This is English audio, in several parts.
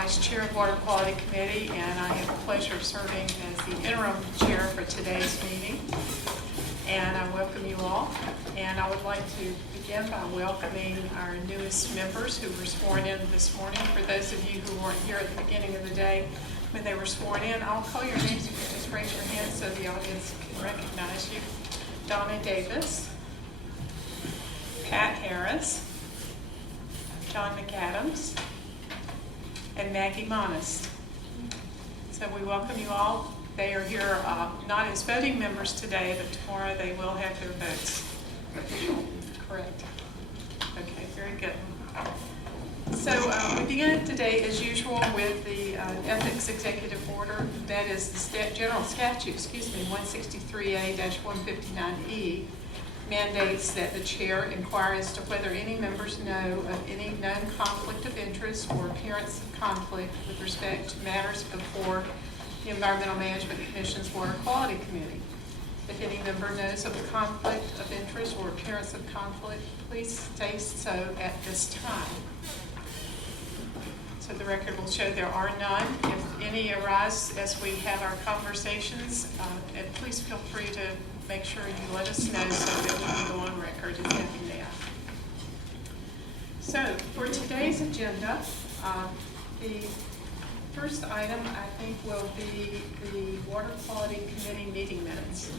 Vice Chair of Water Quality Committee, and I have the pleasure of serving as the interim chair for today's meeting. And I welcome you all. And I would like to begin by welcoming our newest members who were sworn in this morning. For those of you who weren't here at the beginning of the day when they were sworn in, I'll call your names. You can just raise your hand so the audience can recognize you. Donna Davis, Pat Harris, John McAdams, and Maggie Monis. So we welcome you all. They are here not as voting members today, but tomorrow they will have their votes. Correct. Okay, very good. So we begin today as usual with the Ethics Executive Order. That is the General Statute, 163A-159E, mandates that the chair inquire as to whether any members know of any known conflict of interest or appearance of conflict with respect to matters before the Environmental Management Commission's Water Quality Committee. If any member knows of a conflict of interest or appearance of conflict, please state so at this time. So the record will show there are none. If any arise as we have our conversations, and please feel free to make sure you let us know so that we can go on record as having that. So for today's agenda, the first item I think will be the Water Quality Committee meeting minutes.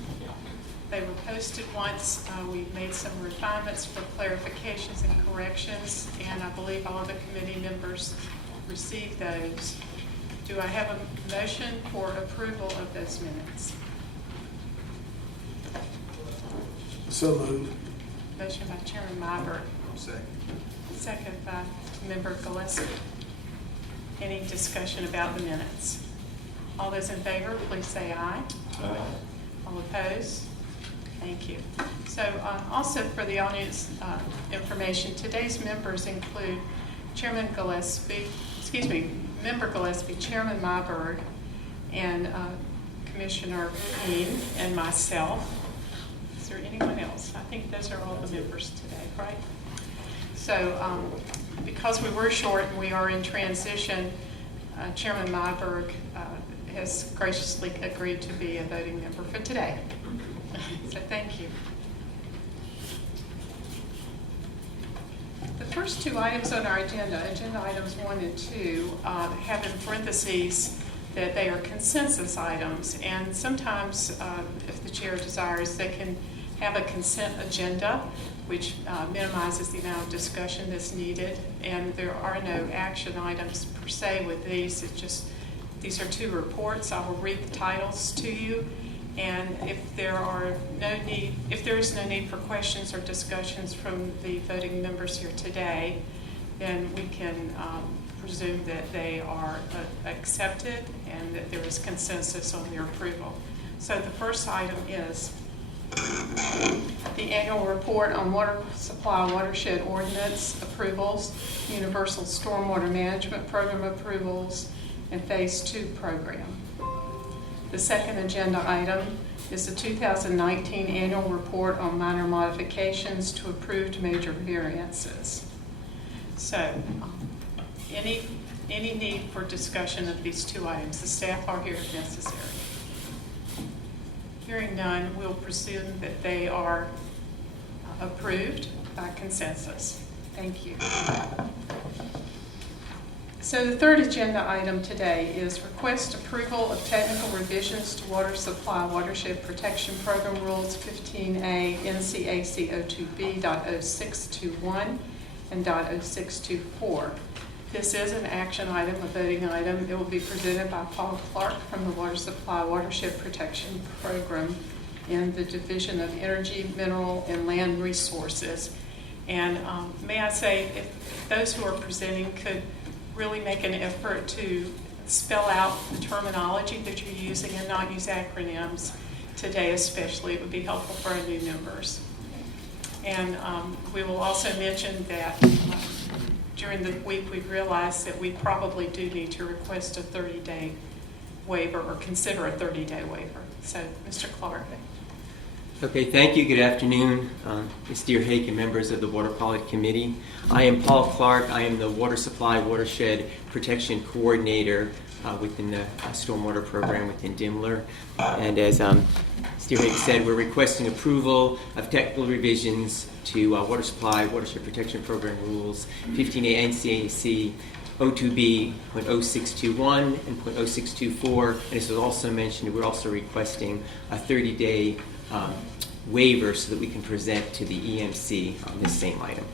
They were posted once. We've made some refinements for clarifications and corrections, and I believe all of the committee members received those. Do I have a motion for approval of those minutes? So moved. Motion by Chairman Myberg. Second. Second by Member Gillespie. Any discussion about the minutes? All those in favor, please say aye. Aye. All opposed? Thank you. So also for the audience information, today's members include Chairman Gillespie, Member Gillespie, Chairman Myberg, and Commissioner Keene, and myself. Is there anyone else? I think those are all the members today, right? So because we were short and we are in transition, Chairman Myberg has graciously agreed to be a voting member for today. So thank you. The first two items on our agenda items 1 and 2, have in parentheses that they are consensus items, and sometimes if the chair desires, they can have a consent agenda, which minimizes the amount of discussion that's needed, and there are no action items per se with these. It's just, these are two reports. I will read the titles to you, and if there is no need for questions or discussions from the voting members here today, then we can presume that they are accepted and that there is consensus on their approval. So the first item is the annual report on water supply watershed ordinance approvals, universal stormwater management program approvals, and phase 2 program. The second agenda item is the 2019 annual report on minor modifications to approved major variances. So any need for discussion of these two items? The staff are here if necessary. Hearing none, we'll presume that they are approved by consensus. Thank you. So the third agenda item today is request approval of technical revisions to Water Supply Watershed Protection Program Rules 15A NCAC 02B.0621 and .0624. This is an action item, a voting item. It will be presented by Paul Clark from the Water Supply Watershed Protection Program in the Division of Energy, Mineral, and Land Resources. And may I say, if those who are presenting could really make an effort to spell out the terminology that you're using and not use acronyms today especially, it would be helpful for our new members. And we will also mention that during the week we've realized that we probably do need to request a 30-day waiver or consider a 30-day waiver. So, Mr. Clark. Okay, thank you. Good afternoon, Ms. Deer-Hake and members of the Water Quality Committee. I am Paul Clark. I am the Water Supply Watershed Protection Coordinator within the Stormwater Program within Dimler. And as Ms. Deer-Hake said, we're requesting approval of technical revisions to Water Supply Watershed Protection Program Rules 15A NCAC 02B.0621 and .0624. And as was also mentioned, we're also requesting a 30-day waiver so that we can present to the EMC on this same item.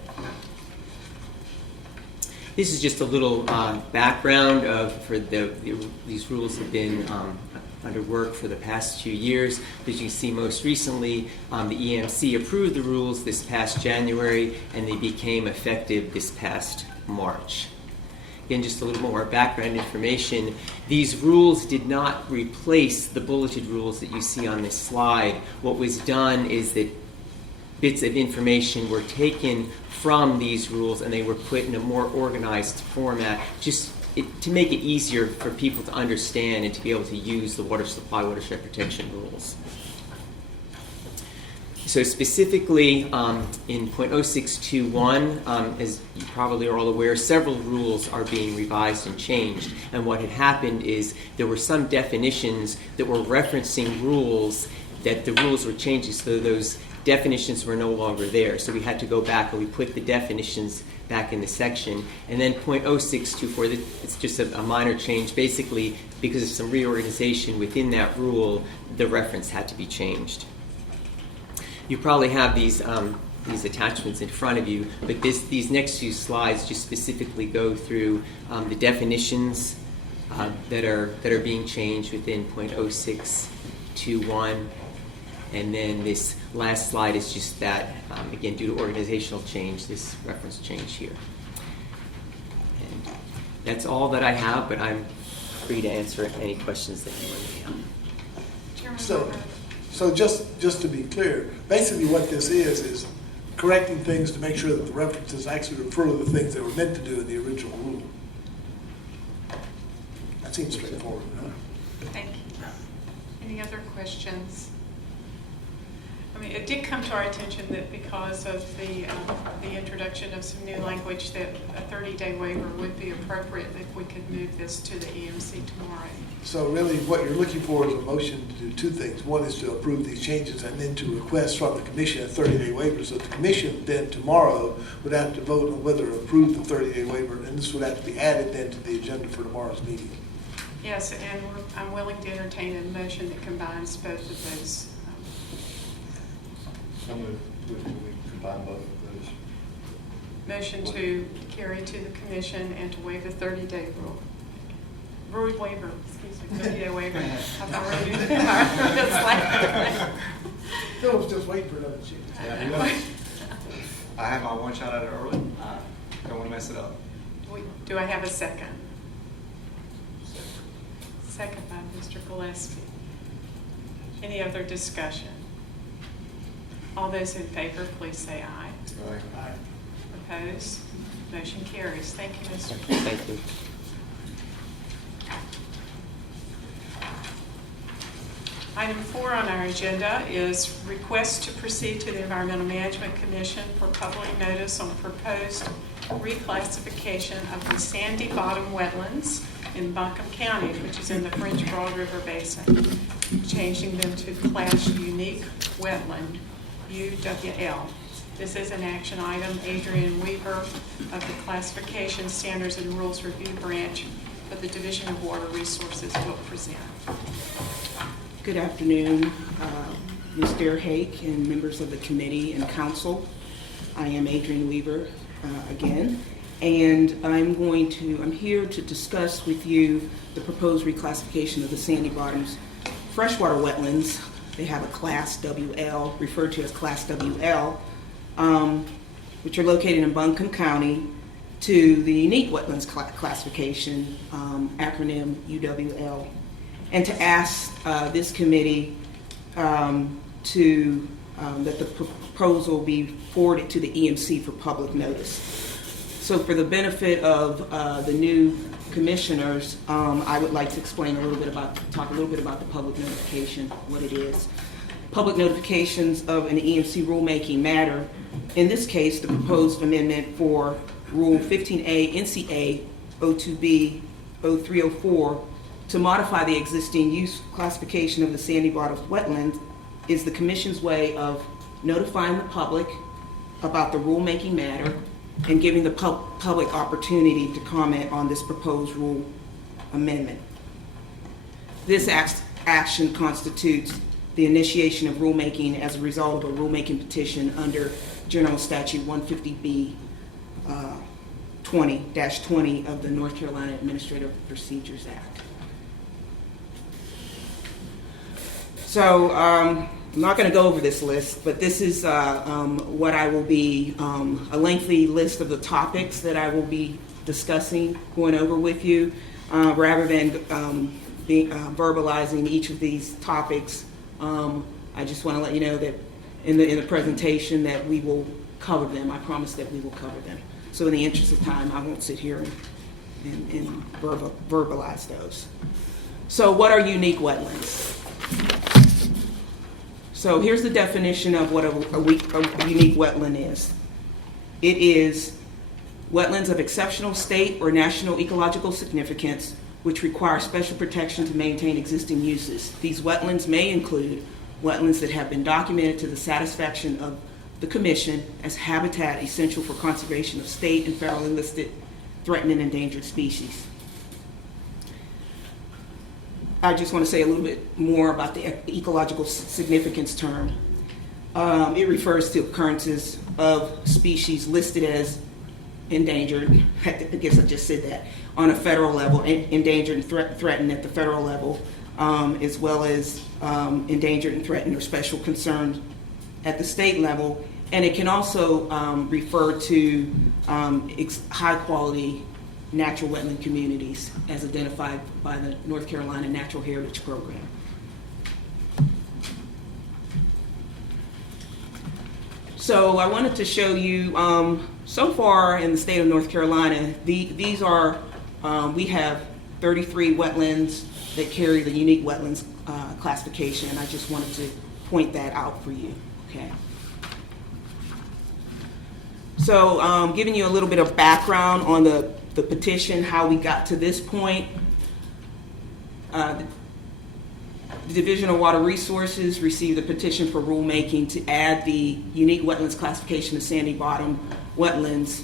This is just a little background these rules have been under work for the past few years. As you can see, most recently, the EMC approved the rules this past January, and they became effective this past March. Again, just a little more background information. These rules did not replace the bulleted rules that you see on this slide. What was done is that bits of information were taken from these rules and they were put in a more organized format, to make it easier for people to understand and to be able to use the water supply watershed protection rules. So specifically in .0621, as you probably are all aware, several rules are being revised and changed. And what had happened is there were some definitions that were referencing rules that the rules were changing, so those definitions were no longer there. So we had to go back and we put the definitions back in the section. And then .0624, it's just a minor change. Basically, because of some reorganization within that rule, the reference had to be changed. You probably have these attachments in front of you, but these next few slides just specifically go through the definitions that are being changed within .0621, and then this last slide is just that, again, due to organizational change, this reference change here. And that's all that I have, but I'm free to answer any questions that anyone may have. So just to be clear, basically what this is correcting things to make sure that the references actually refer to the things they were meant to do in the original rule. That seems straightforward, huh? Thank you. Any other questions? I mean, it did come to our attention that because of the introduction of some new language, that a 30-day waiver would be appropriate if we could move this to the EMC tomorrow. So really what you're looking for is a motion to do two things. One is to approve these changes and then to request from the commission a 30-day waiver. So the commission then tomorrow would have to vote on whether to approve the 30-day waiver, and this would have to be added then to the agenda for tomorrow's meeting. Yes, and I'm willing to entertain a motion that combines both of those. So we combine both of those. Motion to carry to the commission and to waive the 30-day rule. Rule waiver, excuse me, 30-day waiver. I've already used it. Philip's just waiting for another chance. Yeah, he knows. I have my one shot at it early. I don't want to mess it up. Do I have a second? Second by Mr. Gillespie. Any other discussion? All those in favor, please say aye. Aye. Opposed? Motion carries. Thank you, Mr. Thank you. Item 4 on our agenda is request to proceed to the Environmental Management Commission for public notice on proposed reclassification of the sandy bottom wetlands in Buncombe County, which is in the French Broad River Basin, changing them to Class Unique Wetland, UWL. This is an action item. Adrian Weaver of the Classification Standards and Rules Review Branch of the Division of Water Resources will present. Good afternoon, Ms. Deer-Hake and members of the committee and council. I am Adrian Weaver again, and I'm here to discuss with you the proposed reclassification of the sandy bottoms freshwater wetlands. They have a Class WL, referred to as Class WL, which are located in Buncombe County, to the Unique Wetlands Classification, acronym UWL, and to ask this committee that the proposal be forwarded to the EMC for public notice. So for the benefit of the new commissioners, I would like to talk a little bit about the public notification, what it is. public notifications of an EMC rulemaking matter. In this case, the proposed amendment for Rule 15A NCA 02B 0304 to modify the existing use classification of the sandy bottom wetland is the Commission's way of notifying the public about the rulemaking matter and giving the public opportunity to comment on this proposed rule amendment. This action constitutes the initiation of rulemaking as a result of a rulemaking petition under General Statute 150B 20-20 of the North Carolina Administrative Procedures Act. So I'm not going to go over this list, but this is what I will be, a lengthy list of the topics that I will be discussing, going over with you, rather than verbalizing each of these topics. I just want to let you know that in the presentation that we will cover them. I promise that we will cover them. So in the interest of time, I won't sit here and verbalize those. So what are unique wetlands? So here's the definition of what a unique wetland is. It is wetlands of exceptional state or national ecological significance which require special protection to maintain existing uses. These wetlands may include wetlands that have been documented to the satisfaction of the Commission as habitat essential for conservation of state and federally listed threatened and endangered species. I just want to say a little bit more about the ecological significance term. It refers to occurrences of species listed as endangered, I guess I just said that, on a federal level, endangered and threatened at the federal level, as well as endangered and threatened or special concern at the state level. And it can also refer to high quality natural wetland communities as identified by the North Carolina Natural Heritage Program. So I wanted to show you, so far in the state of North Carolina, these are, we have 33 wetlands that carry the unique wetlands classification, and I just wanted to point that out for you, okay? So giving you a little bit of background on the petition, how we got to this point. The Division of Water Resources received a petition for rulemaking to add the unique wetlands classification to sandy bottom wetlands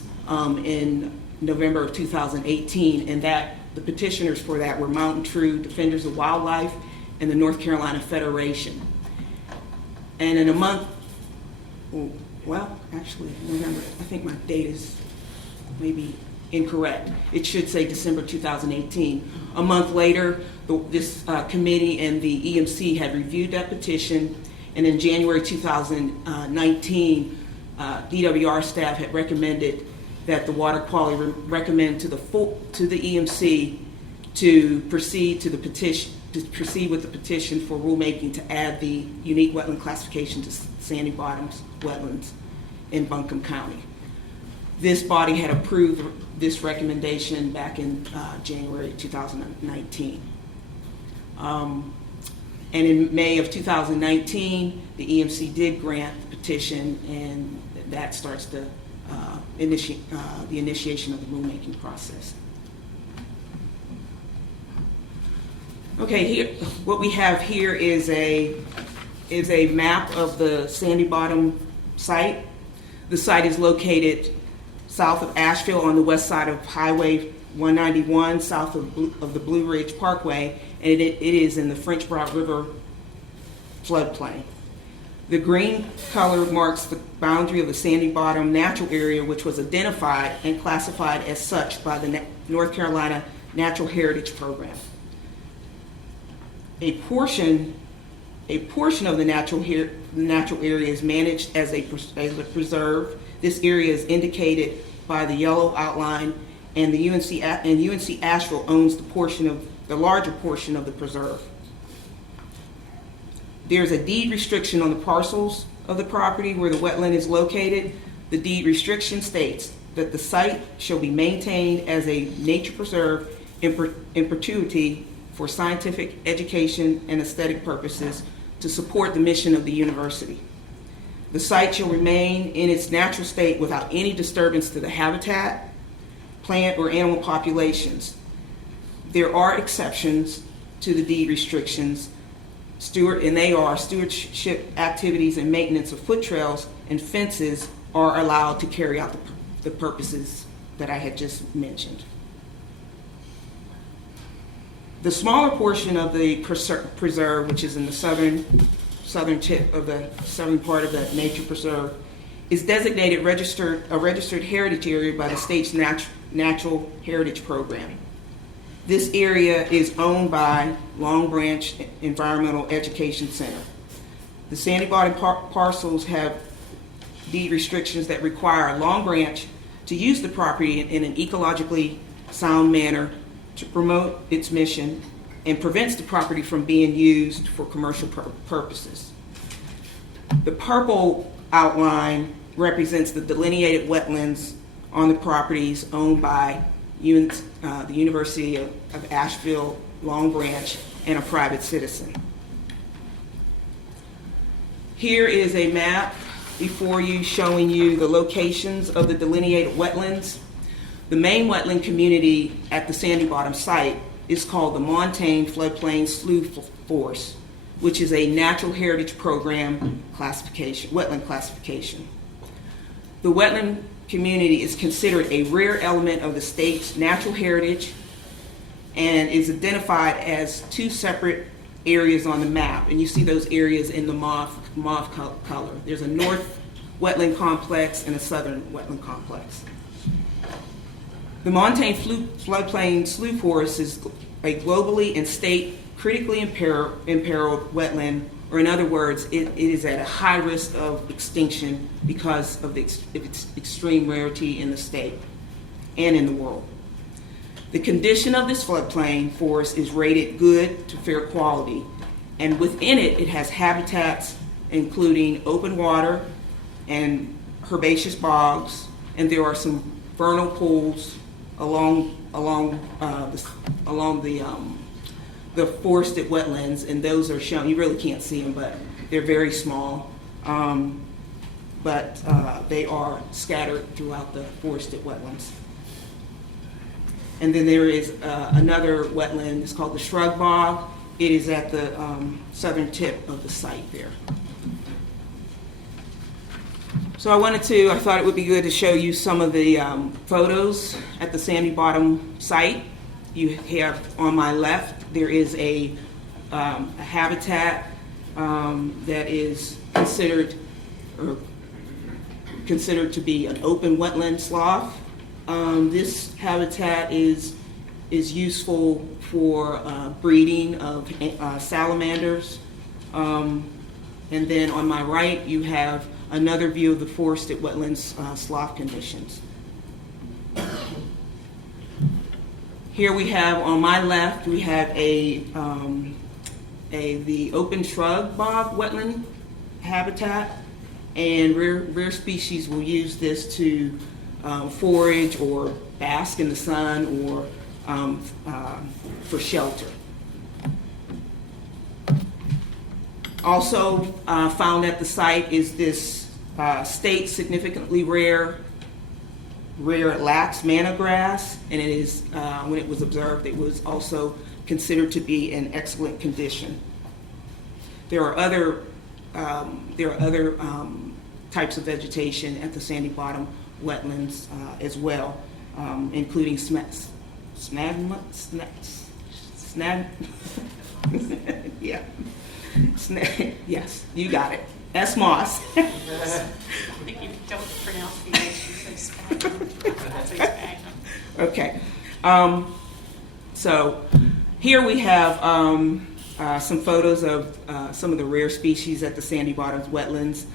in November of 2018, and that the petitioners for that were Mountain True, Defenders of Wildlife, and the North Carolina Federation. And in a month, well, actually, November, I think my date is maybe incorrect. It should say December 2018. A month later, this committee and the EMC had reviewed that petition, and in January 2019, DWR staff had recommended that the water quality recommend to the EMC to proceed with the petition for rulemaking to add the unique wetland classification to sandy bottoms wetlands in Buncombe County. This body had approved this recommendation back in January 2019. And in May of 2019, the EMC did grant the petition, and that starts the initiation of the rulemaking process. Okay, here, what we have here is a map of the sandy bottom site. The site is located south of Asheville on the west side of Highway 191, south of the Blue Ridge Parkway, and it is in the French Broad River floodplain. The green color marks the boundary of the sandy bottom natural area, which was identified and classified as such by the North Carolina Natural Heritage Program. A portion of the natural area is managed as a preserve. This area is indicated by the yellow outline, and the UNC Asheville owns the larger portion of the preserve. There's a deed restriction on the parcels of the property where the wetland is located. The deed restriction states that the site shall be maintained as a nature preserve in perpetuity for scientific, education, and aesthetic purposes to support the mission of the university. The site shall remain in its natural state without any disturbance to the habitat, plant, or animal populations. There are exceptions to the deed restrictions, and they are stewardship activities and maintenance of foot trails and fences are allowed to carry out the purposes that I had just mentioned. The smaller portion of the preserve, which is in the southern tip of the southern part of the nature preserve, is designated a registered heritage area by the state's Natural Heritage Program. This area is owned by Long Branch Environmental Education Center. The Sandy Bottom parcels have deed restrictions that require Long Branch to use the property in an ecologically sound manner to promote its mission and prevents the property from being used for commercial purposes. The purple outline represents the delineated wetlands on the properties owned by the University of Asheville, Long Branch, and a private citizen. Here is a map before you showing you the locations of the delineated wetlands. The main wetland community at the Sandy Bottom site is called the Montane Floodplain Slough Forest, which is a Natural Heritage Program classification, wetland classification. The wetland community is considered a rare element of the state's natural heritage and is identified as two separate areas on the map. And you see those areas in the mauve color. There's a north wetland complex and a southern wetland complex. The Montane Floodplain Slough Forest is a globally and state critically imperiled wetland, or in other words, it is at a high risk of extinction because of its extreme rarity in the state and in the world. The condition of this floodplain forest is rated good to fair quality, and within it, it has habitats including open water and herbaceous bogs, and there are some vernal pools along the forested wetlands, and those are shown. You really can't see them, but they're very small. But they are scattered throughout the forested wetlands. And then there is another wetland. It's called the Shrub Bog. It is at the southern tip of the site there. So I thought it would be good to show you some of the photos at the Sandy Bottom site. You have on my left, there is a habitat that is considered to be an open wetland slough. This habitat is useful for breeding of salamanders. And then on my right, you have another view of the forested wetlands slough conditions. Here we have, on my left, we have the open shrub bog wetland habitat, and rare species will use this to forage or bask in the sun or for shelter. Also found at the site is this state significantly rare lax manna grass, and it is when it was observed, it was also considered to be in excellent condition. There are other types of vegetation at the Sandy Bottom wetlands as well, including yes, you got it. That's moss. I think you don't pronounce the H, you say sphagnum. That's a sphagnum. Okay. So here we have some photos of some of the rare species at the Sandy Bottoms wetlands.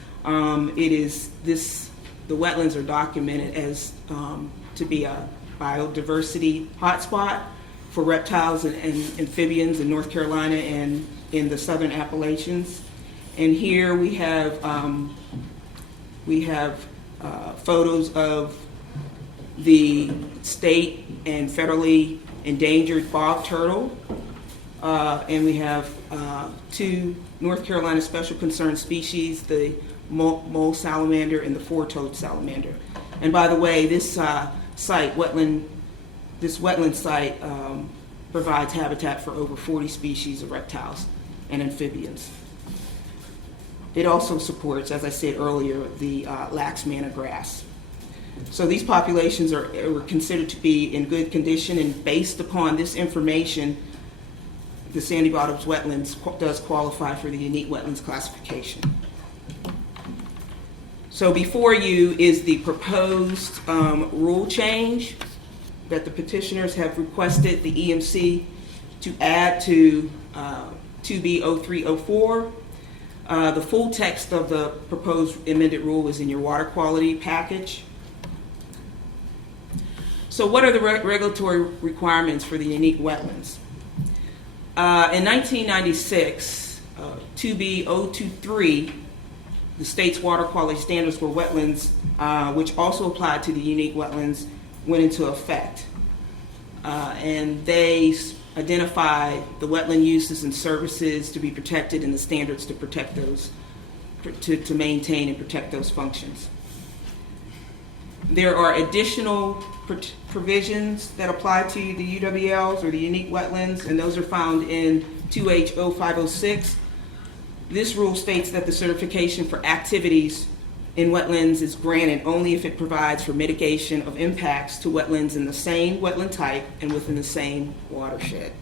The wetlands are documented as to be a biodiversity hotspot for reptiles and amphibians in North Carolina and in the southern Appalachians. And here we have photos of the state and federally endangered bog turtle. and we have 2 North Carolina special concern species, the mole salamander and the four-toed salamander. And by the way, this wetland site provides habitat for over 40 species of reptiles and amphibians. It also supports, as I said earlier, the lax manna grass. So these populations were considered to be in good condition, and based upon this information, the Sandy Bottoms Wetlands does qualify for the unique wetlands classification. So before you is the proposed rule change that the petitioners have requested the EMC to add to 2B0304. The full text of the proposed amended rule is in your water quality package. So what are the regulatory requirements for the unique wetlands? In 1996, 2B023, the state's water quality standards for wetlands, which also applied to the unique wetlands, went into effect. And they identified the wetland uses and services to be protected and the standards to protect those, to maintain and protect those functions. There are additional provisions that apply to the UWLs or the unique wetlands, and those are found in 2H0506. This rule states that the certification for activities in wetlands is granted only if it provides for mitigation of impacts to wetlands in the same wetland type and within the same watershed.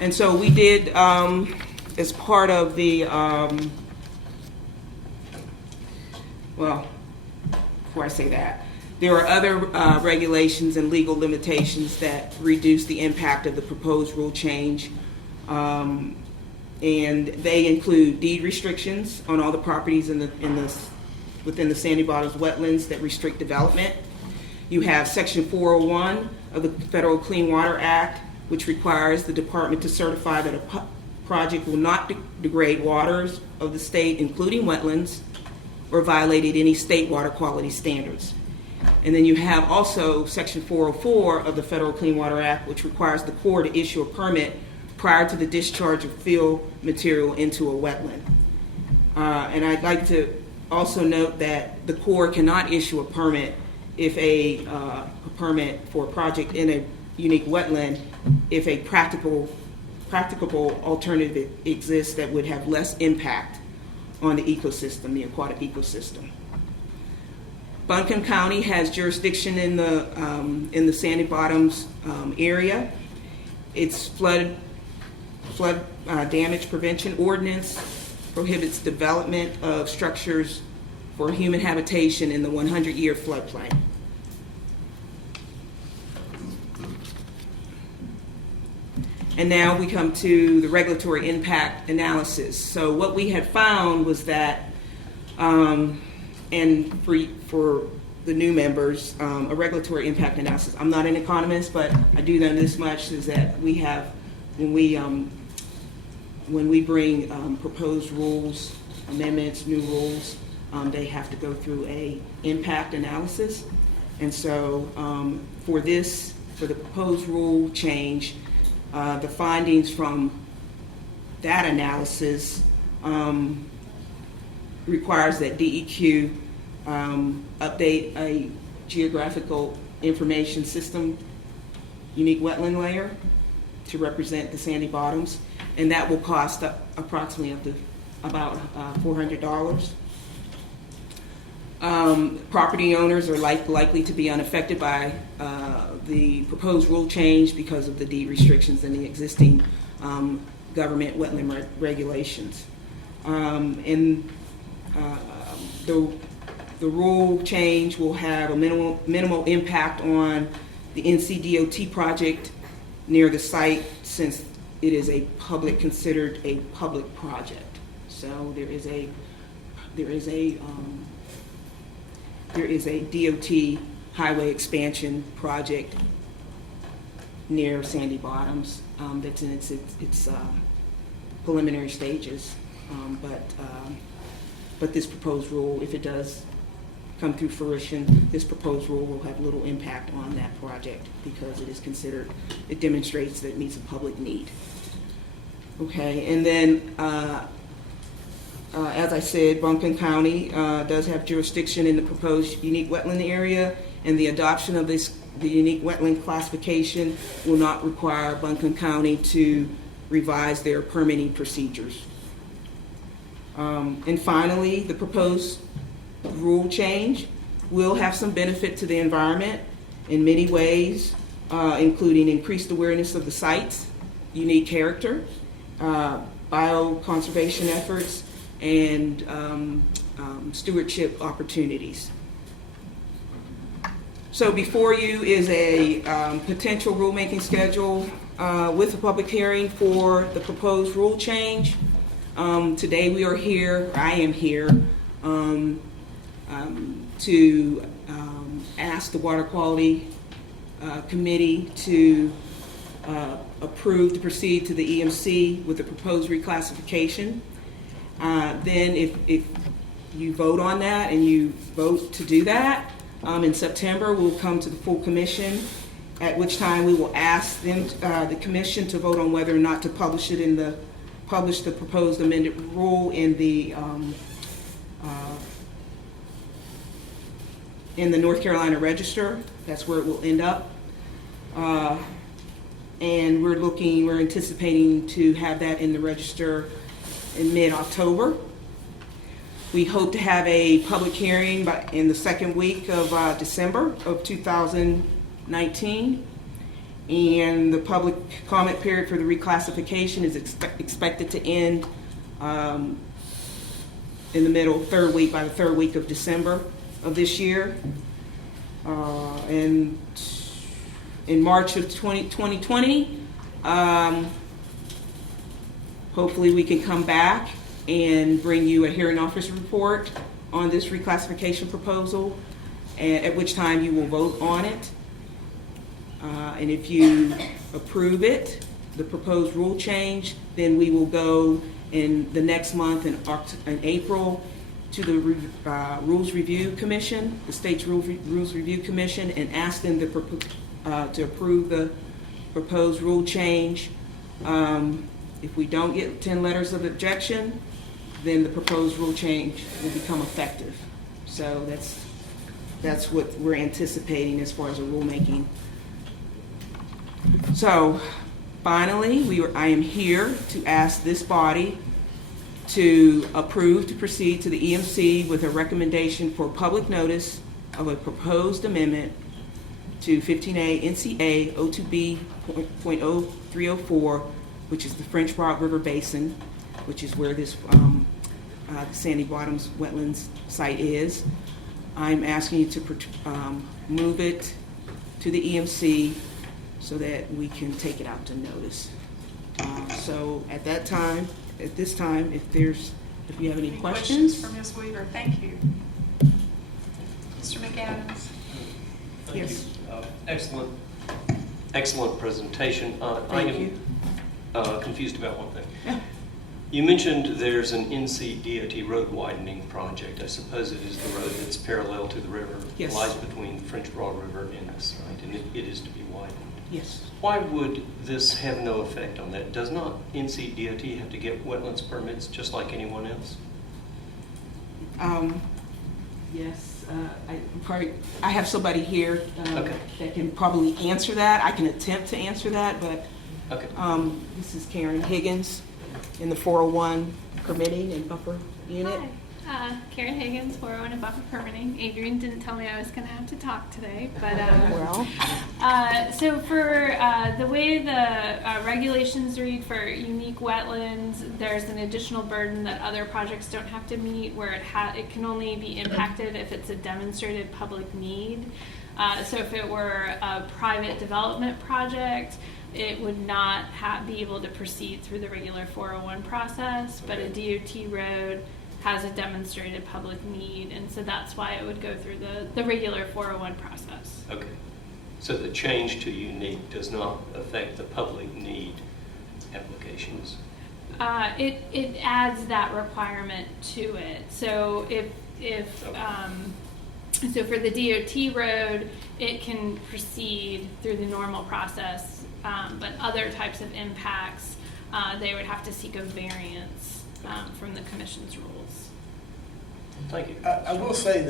And so we did, as part of the, well, before I say that, there are other regulations and legal limitations that reduce the impact of the proposed rule change. And they include deed restrictions on all the properties within the Sandy Bottoms wetlands that restrict development. You have Section 401 of the Federal Clean Water Act, which requires the department to certify that a project will not degrade waters of the state, including wetlands, or violated any state water quality standards. And then you have also Section 404 of the Federal Clean Water Act, which requires the Corps to issue a permit prior to the discharge of fill material into a wetland. And I'd like to also note that the Corps cannot issue a permit if a permit for a project in a unique wetland if a practicable alternative exists that would have less impact on the ecosystem, the aquatic ecosystem. Buncombe County has jurisdiction in the Sandy Bottoms area. Its flood damage prevention ordinance prohibits development of structures for human habitation in the 100-year floodplain. And now we come to the regulatory impact analysis. So what we had found was that, and for the new members, a regulatory impact analysis. I'm not an economist, but I do know this much, is that we have, when we bring proposed rules, amendments, new rules, they have to go through a impact analysis. And so for the proposed rule change, the findings from that analysis requires that DEQ update a geographical information system, unique wetland layer, to represent the Sandy Bottoms, and that will cost approximately up to about $400. Property owners are likely to be unaffected by the proposed rule change because of the deed restrictions and the existing government wetland regulations. The rule change will have a minimal impact on the Ncdot project near the site, since it is considered a public project. So there is a DOT highway expansion project near Sandy Bottoms that's in its preliminary stages. But this proposed rule, if it does come to fruition, this proposed rule will have little impact on that project because it is considered, it demonstrates that it meets a public need. Okay, and then as I said, Buncombe County does have jurisdiction in the proposed unique wetland area, and the adoption of the unique wetland classification will not require Buncombe County to revise their permitting procedures. And finally, the proposed rule change will have some benefit to the environment in many ways, including increased awareness of the site's unique character, bioconservation efforts, and stewardship opportunities. So before you is a potential rulemaking schedule with a public hearing for the proposed rule change. Today we are here, I am here, to ask the Water Quality Committee to approve to proceed to the EMC with the proposed reclassification. Then if you vote on that and you vote to do that, in September we'll come to the full commission, at which time we will ask them, the commission, to vote on whether or not to publish the proposed amended rule in the North Carolina Register. That's where it will end up. And we're anticipating to have that in the Register in mid-October. We hope to have a public hearing in the second week of December of 2019. And the public comment period for the reclassification is expected to end in the third week, by the third week of December of this year. And in March of 2020, hopefully we can come back and bring you a hearing officer report on this reclassification proposal, at which time you will vote on it. And if you approve it, the proposed rule change, then we will go in the next month in April to the Rules Review Commission, the state's Rules Review Commission, and ask them to approve the proposed rule change. If we don't get 10 letters of objection, then the proposed rule change will become effective. So that's what we're anticipating as far as a rulemaking. So finally, I am here to ask this body to approve to proceed to the EMC with a recommendation for public notice of a proposed amendment to 15A NCA 02B.0304, which is the French Broad River Basin, which is where this the Sandy Bottoms Wetlands site is. I'm asking you to move it to the EMC so that we can take it out to notice. So at this time, if you have any questions. For Ms. Weaver? Thank you. Mr. McAdams? Yes. Excellent presentation. Thank you. Confused about one thing. Yeah. You mentioned there's an Ncdot road widening project. I suppose it is the road that's parallel to the river. Yes. It lies between French Broad River and the site, and it is to be widened. Yes. Why would this have no effect on that? Does not Ncdot have to get wetlands permits just like anyone else? Yes. I have somebody here Okay. that can probably answer that. I can attempt to answer that, but Okay. this is Karen Higgins in the 401 permitting and buffer unit. Hi, Karen Higgins, 401 and Buffer Permitting. Adrian didn't tell me I was going to have to talk today, but so for the way the regulations read for unique wetlands, there's an additional burden that other projects don't have to meet, where it can only be impacted if it's a demonstrated public need. So if it were a private development project, it would not be able to proceed through the regular 401 process, but a DOT road has a demonstrated public need, and so that's why it would go through the regular 401 process. Okay. So the change to unique does not affect the public need applications? It adds that requirement to it. So if So for the DOT road, it can proceed through the normal process, but other types of impacts, they would have to seek a variance from the commission's rules. Thank you. I will say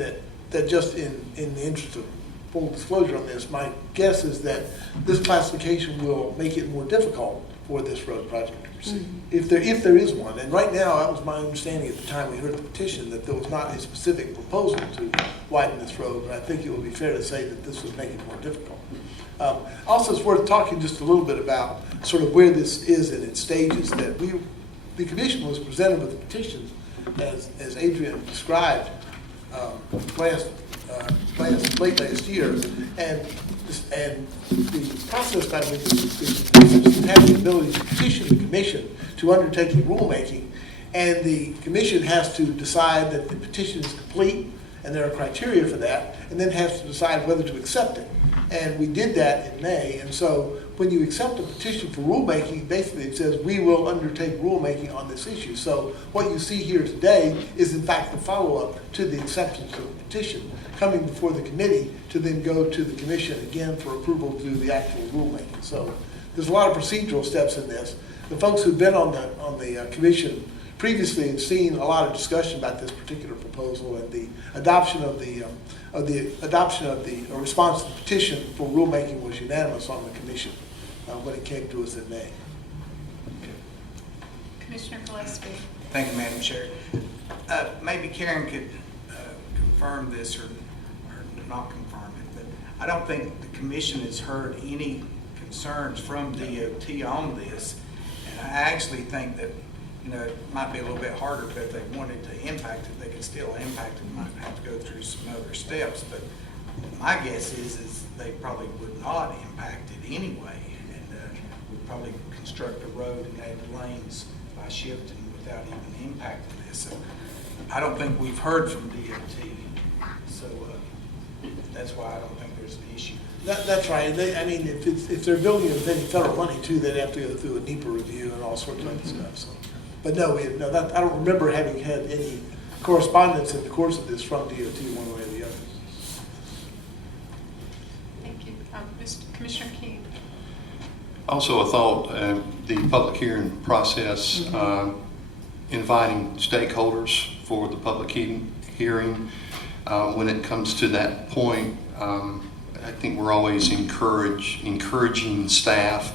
that just in the interest of full disclosure on this, my guess is that this classification will make it more difficult for this road project to proceed, if there is one. And right now, that was my understanding at the time we heard the petition, that there was not a specific proposal to widen this road, and I think it would be fair to say that this would make it more difficult. Also, it's worth talking just a little bit about sort of where this is in its stages. That the commission was presented with a petition, as Adrian described, late last year, and the process by which the commission has the ability to petition the commission to undertake rulemaking, and the commission has to decide that the petition is complete, and there are criteria for that, and then has to decide whether to accept it. And we did that in May, and so when you accept a petition for rulemaking, basically it says we will undertake rulemaking on this issue. So what you see here today is in fact the follow-up to the acceptance of the petition, coming before the committee to then go to the commission again for approval to do the actual rulemaking. So there's a lot of procedural steps in this. The folks who've been on the commission previously had seen a lot of discussion about this particular proposal, and the adoption of the response to the petition for rulemaking was unanimous on the commission when it came to us in May. Commissioner Gillespie. Thank you, Madam Chair. Maybe Karen could confirm this or not confirm it, but I don't think the commission has heard any concerns from DOT on this, and I actually think that it might be a little bit harder, but if they wanted to impact it, they could still impact it. Might have to go through some other steps, but my guess is they probably would not impact it anyway, and would probably construct a road and add lanes by shifting without even impacting this. So I don't think we've heard from DOT, so that's why I don't think there's an issue. That's right. If they're building it with any federal money too, they'd have to go through a NEPA review and all sorts of other stuff. So. But no, I don't remember having had any correspondence in the course of this from DOT one way or the other. Thank you. Commissioner King. Also, I thought the public hearing process, inviting stakeholders for the public hearing, when it comes to that point, I think we're always encouraging staff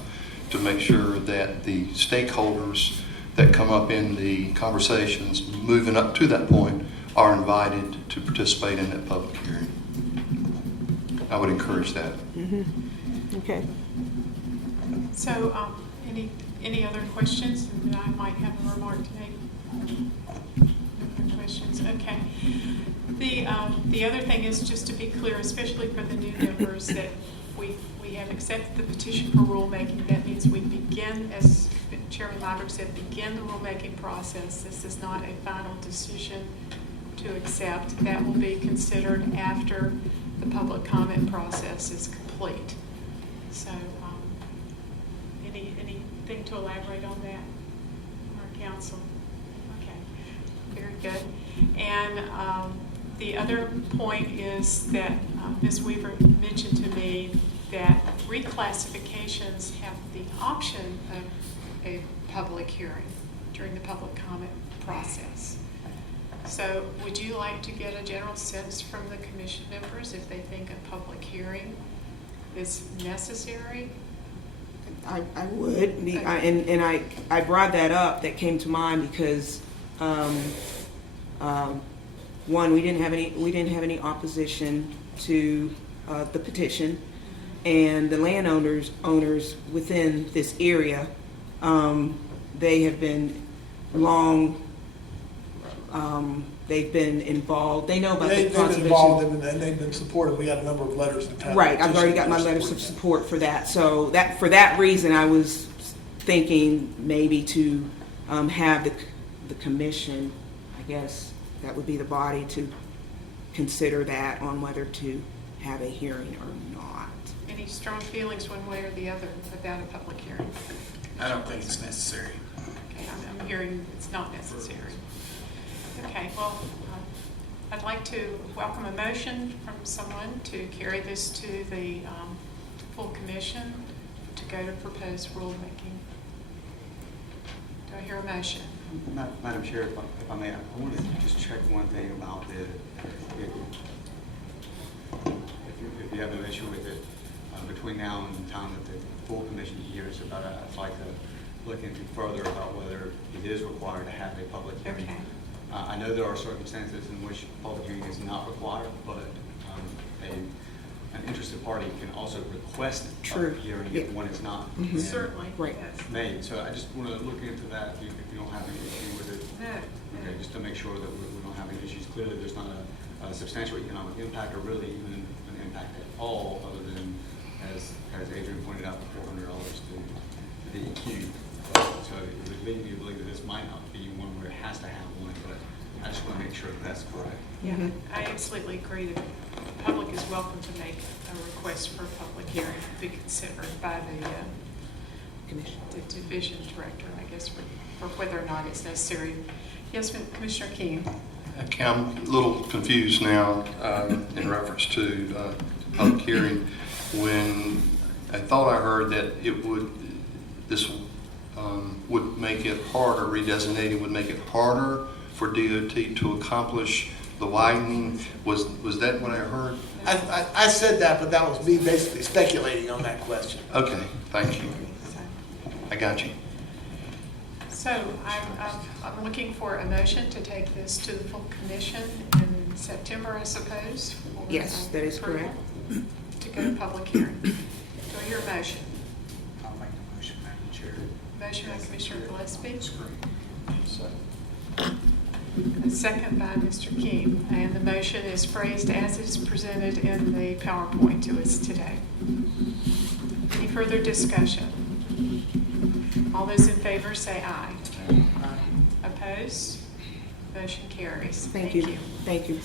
to make sure that the stakeholders that come up in the conversations moving up to that point are invited to participate in that public hearing. I would encourage that. Mm-hmm. Okay. So, any other questions? And I might have a remark to make. No other questions? Okay. The other thing is, just to be clear, especially for the new members, that we have accepted the petition for rulemaking. That means we begin, as Chairman Liebert said, begin the rulemaking process. This is not a final decision to accept. That will be considered after the public comment process is complete. So, anything to elaborate on that, our council? Okay, very good. And the other point is that Ms. Weaver mentioned to me that reclassifications have the option of a public hearing during the public comment process. So would you like to get a general sense from the commission members if they think a public hearing is necessary? I would, I brought that up. That came to mind because one, we didn't have any opposition to the petition, and the landowners within this area, they have been long. They've been involved. They know about the conservation. They've been involved and they've been supportive. We got a number of letters in town. Right, I've already got my letters of support for that. So for that reason, I was thinking maybe to have the commission, I guess that would be the body, to consider that on whether to have a hearing or not. Any strong feelings one way or the other about a public hearing? I don't think it's necessary. Okay, I'm hearing it's not necessary. Okay, well, I'd like to welcome a motion from someone to carry this to the full commission to go to proposed rulemaking. Do I hear a motion? Madam Chair, if I may, I wanted to just check one thing about if you have no issue with it, between now and the time that the full commission hears about it, I'd like to look into further about whether it is required to have a public hearing. Okay. I know there are circumstances in which public hearing is not required, but an interested party can also request a public hearing if one is not Certainly. Right. Yes. made. So I just want to look into that if you don't have any issue with it. No. Okay, just to make sure that we don't have any issues. Clearly, there's not a substantial economic impact, or really even an impact at all, other than, as Adrian pointed out, the $400 to the EQ. So it would lead me to believe that this might not be one where it has to have one, but I just want to make sure that that's correct. Yeah, I absolutely agree that the public is welcome to make a request for a public hearing to be considered by the division director, I guess, for whether or not it's necessary. Yes, Commissioner King. Okay, I'm a little confused now in reference to public hearing. When I thought I heard that this would make it harder, redesignating would make it harder for DOT to accomplish the widening. Was that what I heard? I said that, but that was me basically speculating on that question. Okay, thank you. I got you. So I'm looking for a motion to take this to the full commission in September, I suppose. for, Yes, that is approval, correct. To go to public hearing. Do I hear a motion? I'll make the motion, Madam Chair. Motion by Commissioner Gillespie. So, A second by Mr. King. And the motion is phrased as is presented in the PowerPoint to us today. Any further discussion? All those in favor say aye. Opposed? Motion carries. Thank you. Thank you.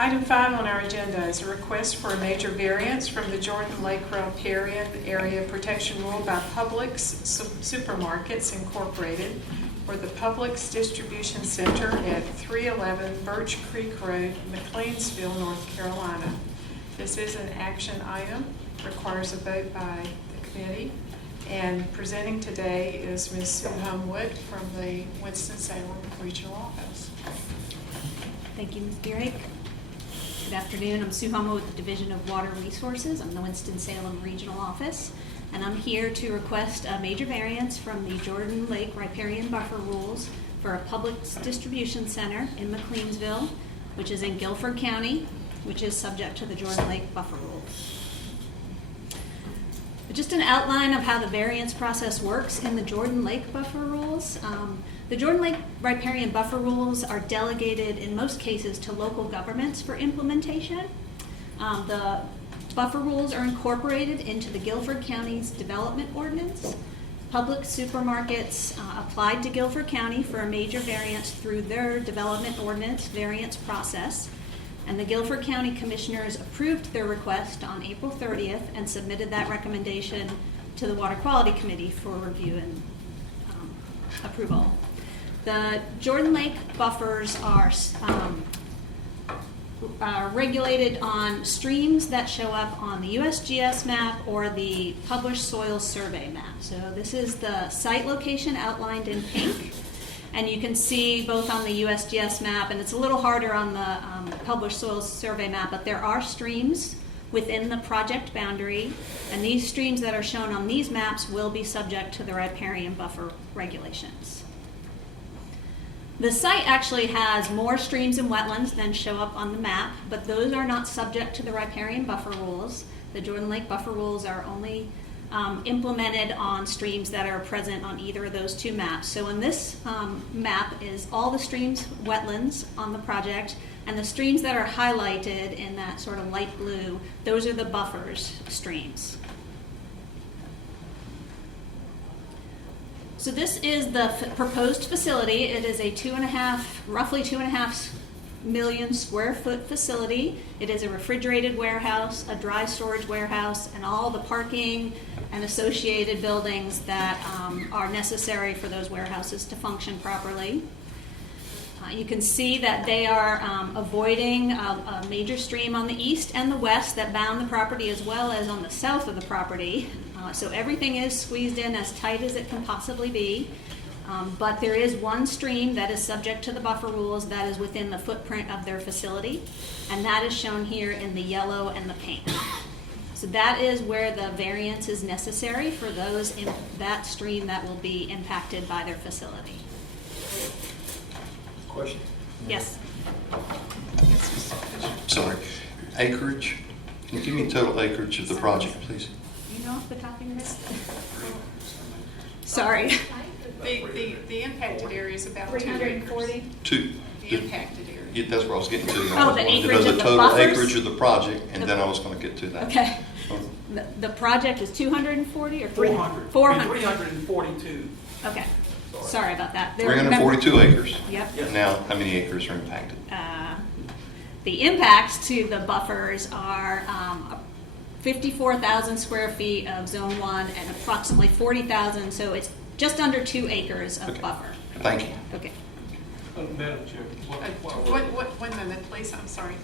Item 5 on our agenda is a request for a major variance from the Jordan Lake Riparian Area Protection Rule by Publix Supermarkets Incorporated for the Publix Distribution Center at 311 Birch Creek Road, Mcleansville, North Carolina. This is an action item, requires a vote by the committee. And presenting today is Ms. Sue Homewood from the Winston-Salem Regional Office. Thank you, Ms. Garrick. Good afternoon. I'm Sue Homewood with the Division of Water Resources. I'm the Winston-Salem Regional Office, and I'm here to request a major variance from the Jordan Lake Riparian Buffer Rules for a Publix distribution center in Mcleansville, which is in Guilford County, which is subject to the Jordan Lake Buffer Rules. Just an outline of how the variance process works in the Jordan Lake Buffer Rules. The Jordan Lake Riparian Buffer Rules are delegated in most cases to local governments for implementation. The buffer rules are incorporated into the Guilford County's development ordinance. Public supermarkets applied to Guilford County for a major variance through their development ordinance variance process. And the Guilford County Commissioners approved their request on April 30th and submitted that recommendation to the Water Quality Committee for review and approval. The Jordan Lake buffers are regulated on streams that show up on the USGS map or the published soil survey map. So this is the site location outlined in pink. And you can see both on the USGS map, and it's a little harder on the published soil survey map, but there are streams within the project boundary, and these streams that are shown on these maps will be subject to the riparian buffer regulations. The site actually has more streams and wetlands than show up on the map, but those are not subject to the riparian buffer rules. The Jordan Lake buffer rules are only implemented on streams that are present on either of those two maps. So in this map is all the streams, wetlands on the project, and the streams that are highlighted in that sort of light blue, those are the buffers streams. So this is the proposed facility. It is a roughly 2.5 million square foot facility. It is a refrigerated warehouse, a dry storage warehouse, and all the parking and associated buildings that are necessary for those warehouses to function properly. You can see that they are avoiding a major stream on the east and the west that bound the property, as well as on the south of the property. So everything is squeezed in as tight as it can possibly be. But there is one stream that is subject to the buffer rules that is within the footprint of their facility, and that is shown here in the yellow and the pink. So that is where the variance is necessary for those in that stream that will be impacted by their facility. Question? Yes. Sorry. Acreage, can you give me total acreage of the project, please? You know off the top of your head? Sorry. The impacted area is about 2 acres. 340? Two. The impacted area. Yeah, that's what I was getting to. Oh, I was the wanting to acreage know of the total buffers? acreage of the project, and then I was going to get to that. Okay. The project is 240 or 300? 400. 342. Okay. Sorry about that. There- remember- 342 acres. Yep. Now, how many acres are impacted? The impacts to the buffers are 54,000 square feet of Zone 1 and approximately 40,000, so it's just under 2 acres of Okay. buffer. Thank you. Okay. Madam Chair. One minute, please, I'm sorry.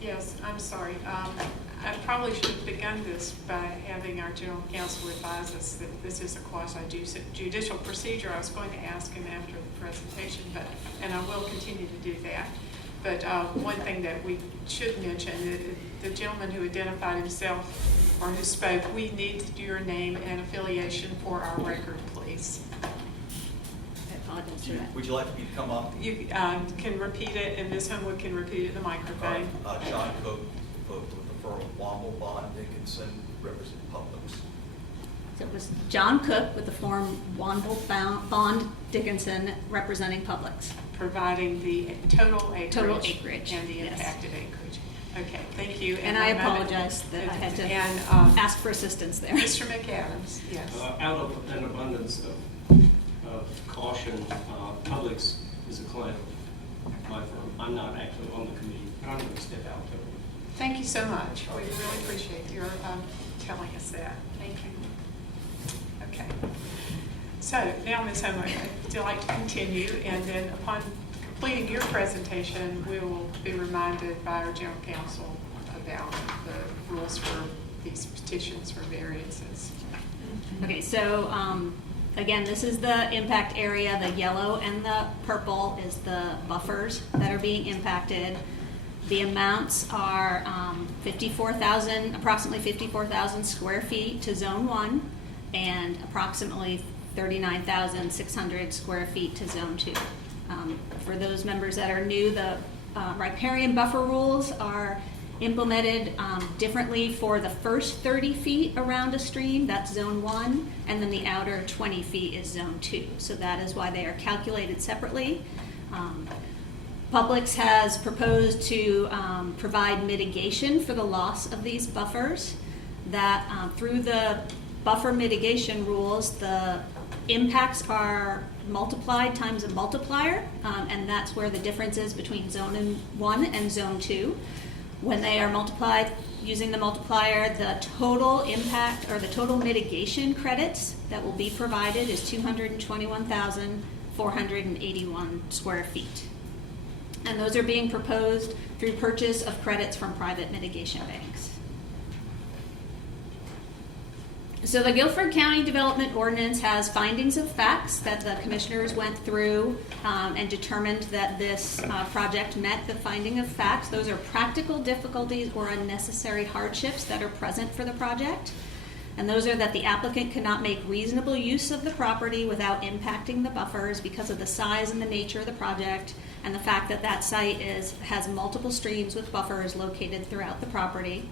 Yes, I'm sorry. I probably should have begun this by having our general counsel advise us that this is a quasi-judicial procedure. I was going to ask him after the presentation, and I will continue to do that. But one thing that we should mention, the gentleman who identified himself or who spoke, we need your name and affiliation for our record, please. I apologize for that. Would you like me to come up? You can repeat it, and Ms. Homewood can repeat it in the microphone. John Cook, with the firm of Womble, Bond, Dickinson, represent Publix. So it was John Cook with the firm Womble, Bond, Dickinson, representing Publix. Providing the total acreage. Total acreage, And the yes. impacted acreage. Okay, thank you. And I one moment. apologize that I had to And, ask for assistance there. Mr. McAdams, yes. Out of an abundance of caution, Publix is a client of my firm. I'm not actually on the committee, but I'm going to step out totally. Thank you so much. We really appreciate your telling us that. Thank you. Okay. So now, Ms. Homewood, I'd still like to continue, and then upon completing your presentation, we will be reminded by our general counsel about the rules for these petitions for variances. Okay, so again, this is the impact area. The yellow and the purple is the buffers that are being impacted. The amounts are approximately 54,000 square feet to Zone 1 and approximately 39,600 square feet to Zone 2. For those members that are new, the riparian buffer rules are implemented differently for the first 30 feet around a stream, that's Zone 1, and then the outer 20 feet is Zone 2. So that is why they are calculated separately. Publix has proposed to provide mitigation for the loss of these buffers, that through the buffer mitigation rules, the impacts are multiplied times a multiplier, and that's where the difference is between Zone 1 and Zone 2. When they are multiplied using the multiplier, the total impact or the total mitigation credits that will be provided is 221,481 square feet. And those are being proposed through purchase of credits from private mitigation banks. So the Guilford County Development Ordinance has findings of facts that the commissioners went through and determined that this project met the finding of facts. Those are practical difficulties or unnecessary hardships that are present for the project. And those are that the applicant cannot make reasonable use of the property without impacting the buffers because of the size and the nature of the project and the fact that that site has multiple streams with buffers located throughout the property.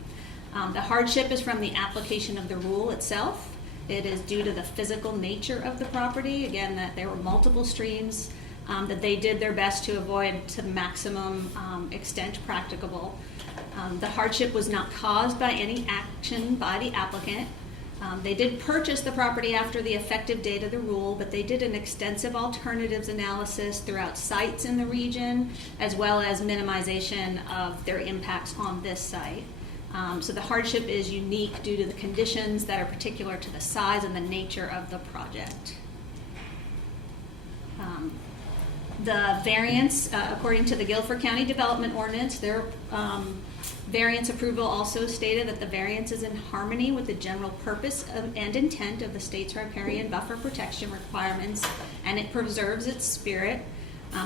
The hardship is from the application of the rule itself. It is due to the physical nature of the property, again, that there were multiple streams that they did their best to avoid to the maximum extent practicable. The hardship was not caused by any action by the applicant. They did purchase the property after the effective date of the rule, but they did an extensive alternatives analysis throughout sites in the region, as well as minimization of their impacts on this site. So the hardship is unique due to the conditions that are particular to the size and the nature of the project. The variance, according to the Guilford County Development Ordinance, their variance approval also stated that the variance is in harmony with the general purpose and intent of the state's riparian buffer protection requirements, and it preserves its spirit.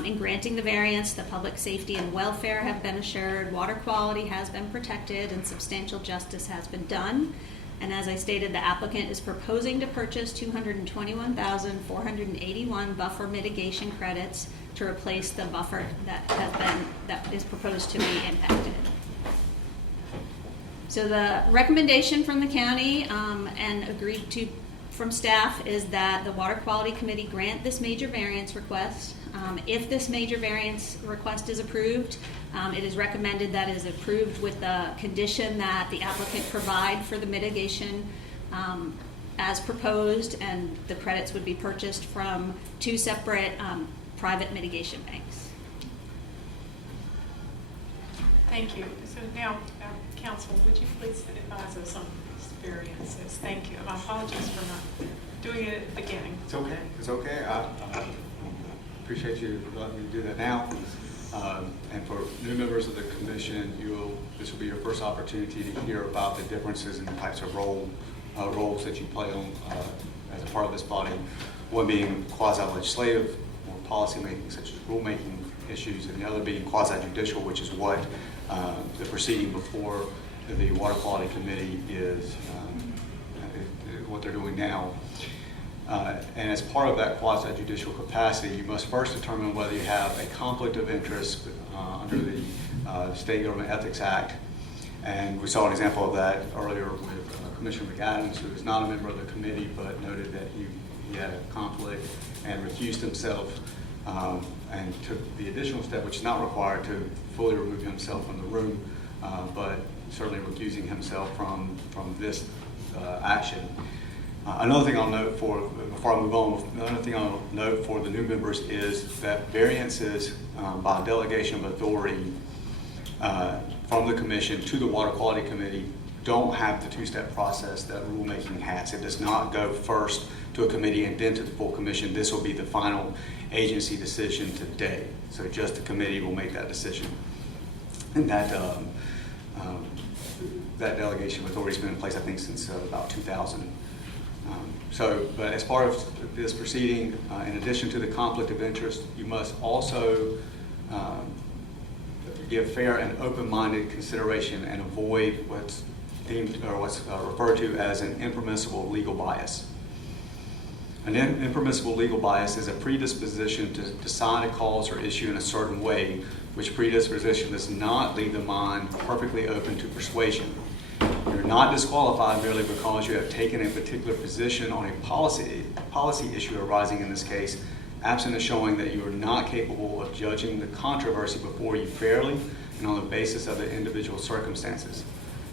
In granting the variance, the public safety and welfare have been assured, water quality has been protected, and substantial justice has been done. And as I stated, the applicant is proposing to purchase 221,481 buffer mitigation credits to replace the buffer that is proposed to be impacted. So the recommendation from the county and agreed to from staff is that the Water Quality Committee grant this major variance request. If this major variance request is approved, it is recommended that it is approved with the condition that the applicant provide for the mitigation as proposed, and the credits would be purchased from two separate private mitigation banks. Thank you. So now, Council, would you please advise us on these variances? Thank you. And my apologies for not doing it at the beginning. It's okay. It's okay. I appreciate you letting me do that now. And for new members of the commission, this will be your first opportunity to hear about the differences in the types of roles that you play on as a part of this body. One being quasi-legislative or policy-making, such as rulemaking issues, and the other being quasi-judicial, which is what the proceeding before the Water Quality Committee is, what they're doing now. And as part of that quasi-judicial capacity, you must first determine whether you have a conflict of interest under the State Government Ethics Act. And we saw an example of that earlier with Commissioner McAdams, who is not a member of the committee, but noted that he had a conflict and recused himself and took the additional step, which is not required, to fully remove himself from the room, but certainly recusing himself from this action. Another thing I'll note before I move on, another thing I'll note for the new members is that variances by delegation of authority from the commission to the Water Quality Committee don't have the two-step process that rulemaking has. It does not go first to a committee and then to the full commission. This will be the final agency decision today. So just the committee will make that decision. And that delegation of authority has been in place, I think, since about 2000. But as part of this proceeding, in addition to the conflict of interest, you must also give fair and open-minded consideration and avoid what's deemed or what's referred to as an impermissible legal bias. An impermissible legal bias is a predisposition to decide a cause or issue in a certain way, which predisposition does not leave the mind perfectly open to persuasion. You're not disqualified merely because you have taken a particular position on a policy issue arising in this case, absent of showing that you are not capable of judging the controversy before you fairly and on the basis of the individual circumstances.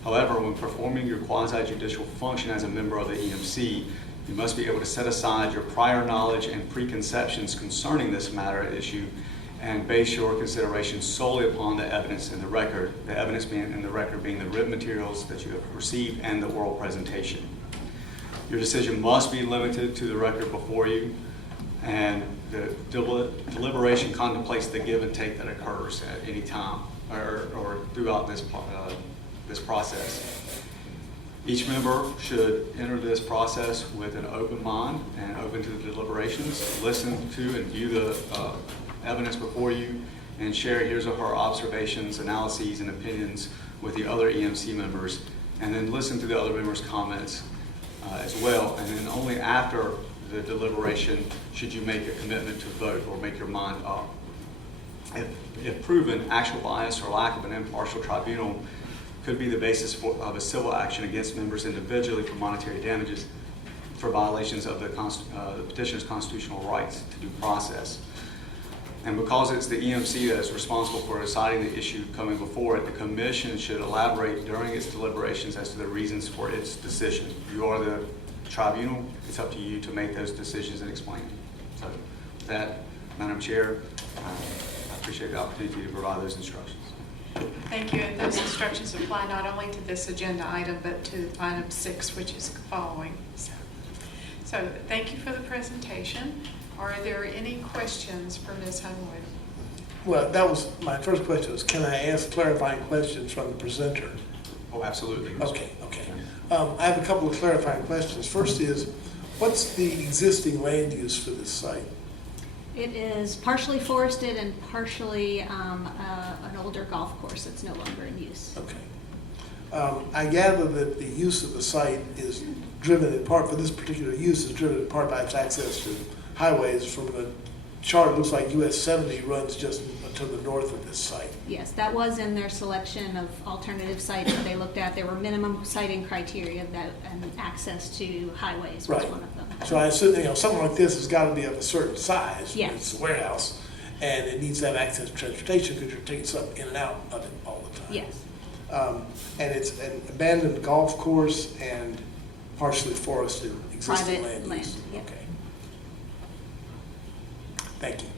However, when performing your quasi-judicial function as a member of the EMC, you must be able to set aside your prior knowledge and preconceptions concerning this matter at issue and base your consideration solely upon the evidence in the record, the evidence in the record being the written materials that you have received and the oral presentation. Your decision must be limited to the record before you, and the deliberation contemplates the give and take that occurs at any time or throughout this process. Each member should enter this process with an open mind and open to the deliberations, listen to and view the evidence before you, and share his or her observations, analyses, and opinions with the other EMC members, and then listen to the other members' comments as well. And then only after the deliberation should you make a commitment to vote or make your mind up. If proven, actual bias or lack of an impartial tribunal could be the basis of a civil action against members individually for monetary damages for violations of the petitioner's constitutional rights to due process. And because it's the EMC that is responsible for deciding the issue coming before it, the commission should elaborate during its deliberations as to the reasons for its decision. You are the tribunal. It's up to you to make those decisions and explain them. So with that, Madam Chair, I appreciate the opportunity to provide those instructions. Thank you. And those instructions apply not only to this agenda item, but to item 6, which is following. So thank you for the presentation. Are there any questions for Ms. Hunwood? Well, that was, my first question was, can I ask clarifying questions from the presenter? Oh, absolutely. Okay. I have a couple of clarifying questions. First is, what's the existing land use for this site? It is partially forested and partially an older golf course that's no longer in use. Okay. I gather that the use of the site is driven in part, for this particular use, is driven in part by its access to highways. From the chart, it looks like US 70 runs just to the north of this site. Yes, that was in their selection of alternative sites that they looked at. There were minimum siting criteria that, and access to highways was Right. one of them. So I assume, something like this has got to be of a certain size. Yes. It's a warehouse, and it needs to have access to transportation because you're taking stuff in and out of it all the time. Yes. And it's an abandoned golf course and partially forested existing Private land use. land, yep. Okay. Thank you.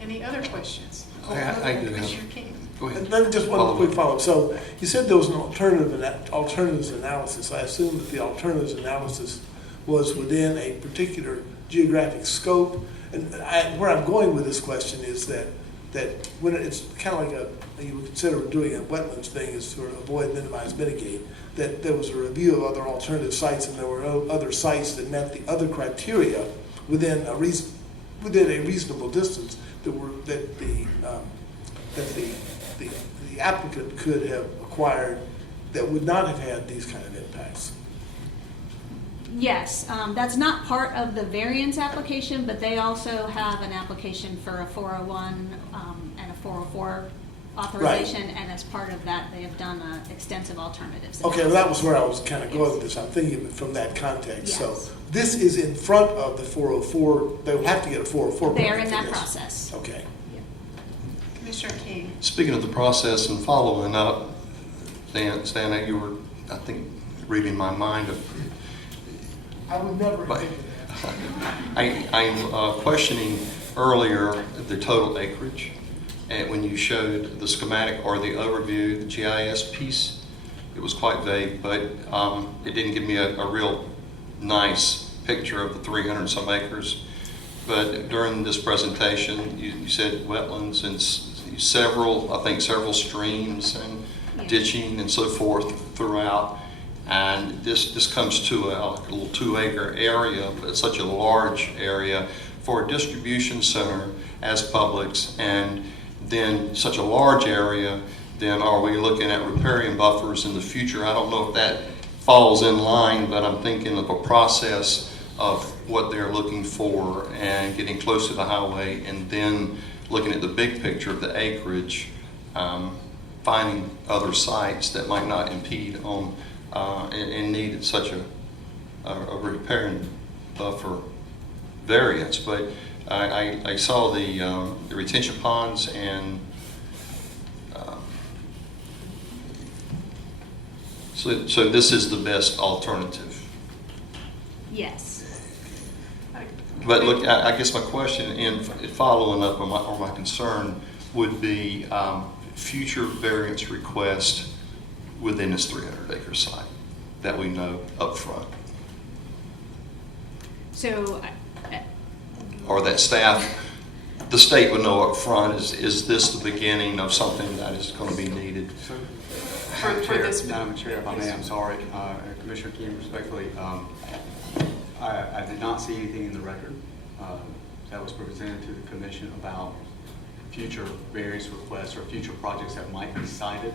Any other questions? I do have- Commissioner King? Go ahead. And then just one Follow quick up. follow-up. So you said there was an alternatives analysis. I assume that the alternatives analysis was within a particular geographic scope. And where I'm going with this question is that when it's kind of like you would consider doing a wetlands thing is to avoid, minimize, mitigate, that there was a review of other alternative sites and there were other sites that met the other criteria within a reasonable distance that the applicant could have acquired that would not have had these kind of impacts. Yes, that's not part of the variance application, but they also have an application for a 401 and a 404 authorization, and as part of that, they have done extensive alternatives. Okay, well, that was where I was kind of going with this. I'm thinking of it from that context. Yes. So this is in front of the 404. They would have to get a 404. They're permit in for that this. process. Okay. Commissioner King? Speaking of the process and following up, Stan, you were, I think, reading my mind. I would never But think of that. I'm questioning earlier the total acreage, and when you showed the schematic or the overview, the GIS piece, it was quite vague, but it didn't give me a real nice picture of the 300 and some acres. But during this presentation, you said wetlands and several streams and ditching and so forth throughout. And this comes to a little 2-acre area, but it's such a large area for a distribution center as Publix, and then such a large area, then are we looking at riparian buffers in the future? I don't know if that falls in line, but I'm thinking of a process of what they're looking for and getting close to the highway, and then looking at the big picture of the acreage, finding other sites that might not impede on and needed such a riparian buffer variance. But I saw the retention ponds, and so this is the best alternative. Yes. But look, I guess my question and following up on my concern would be future variance request within this 300-acre site that we know up front, So, or that the state would know up front, is this the beginning of something that is going to be needed? So, For this- Madam Chair, if I may, I'm sorry, Commissioner King, respectfully, I did not see anything in the record that was presented to the commission about future variance requests or future projects that might be cited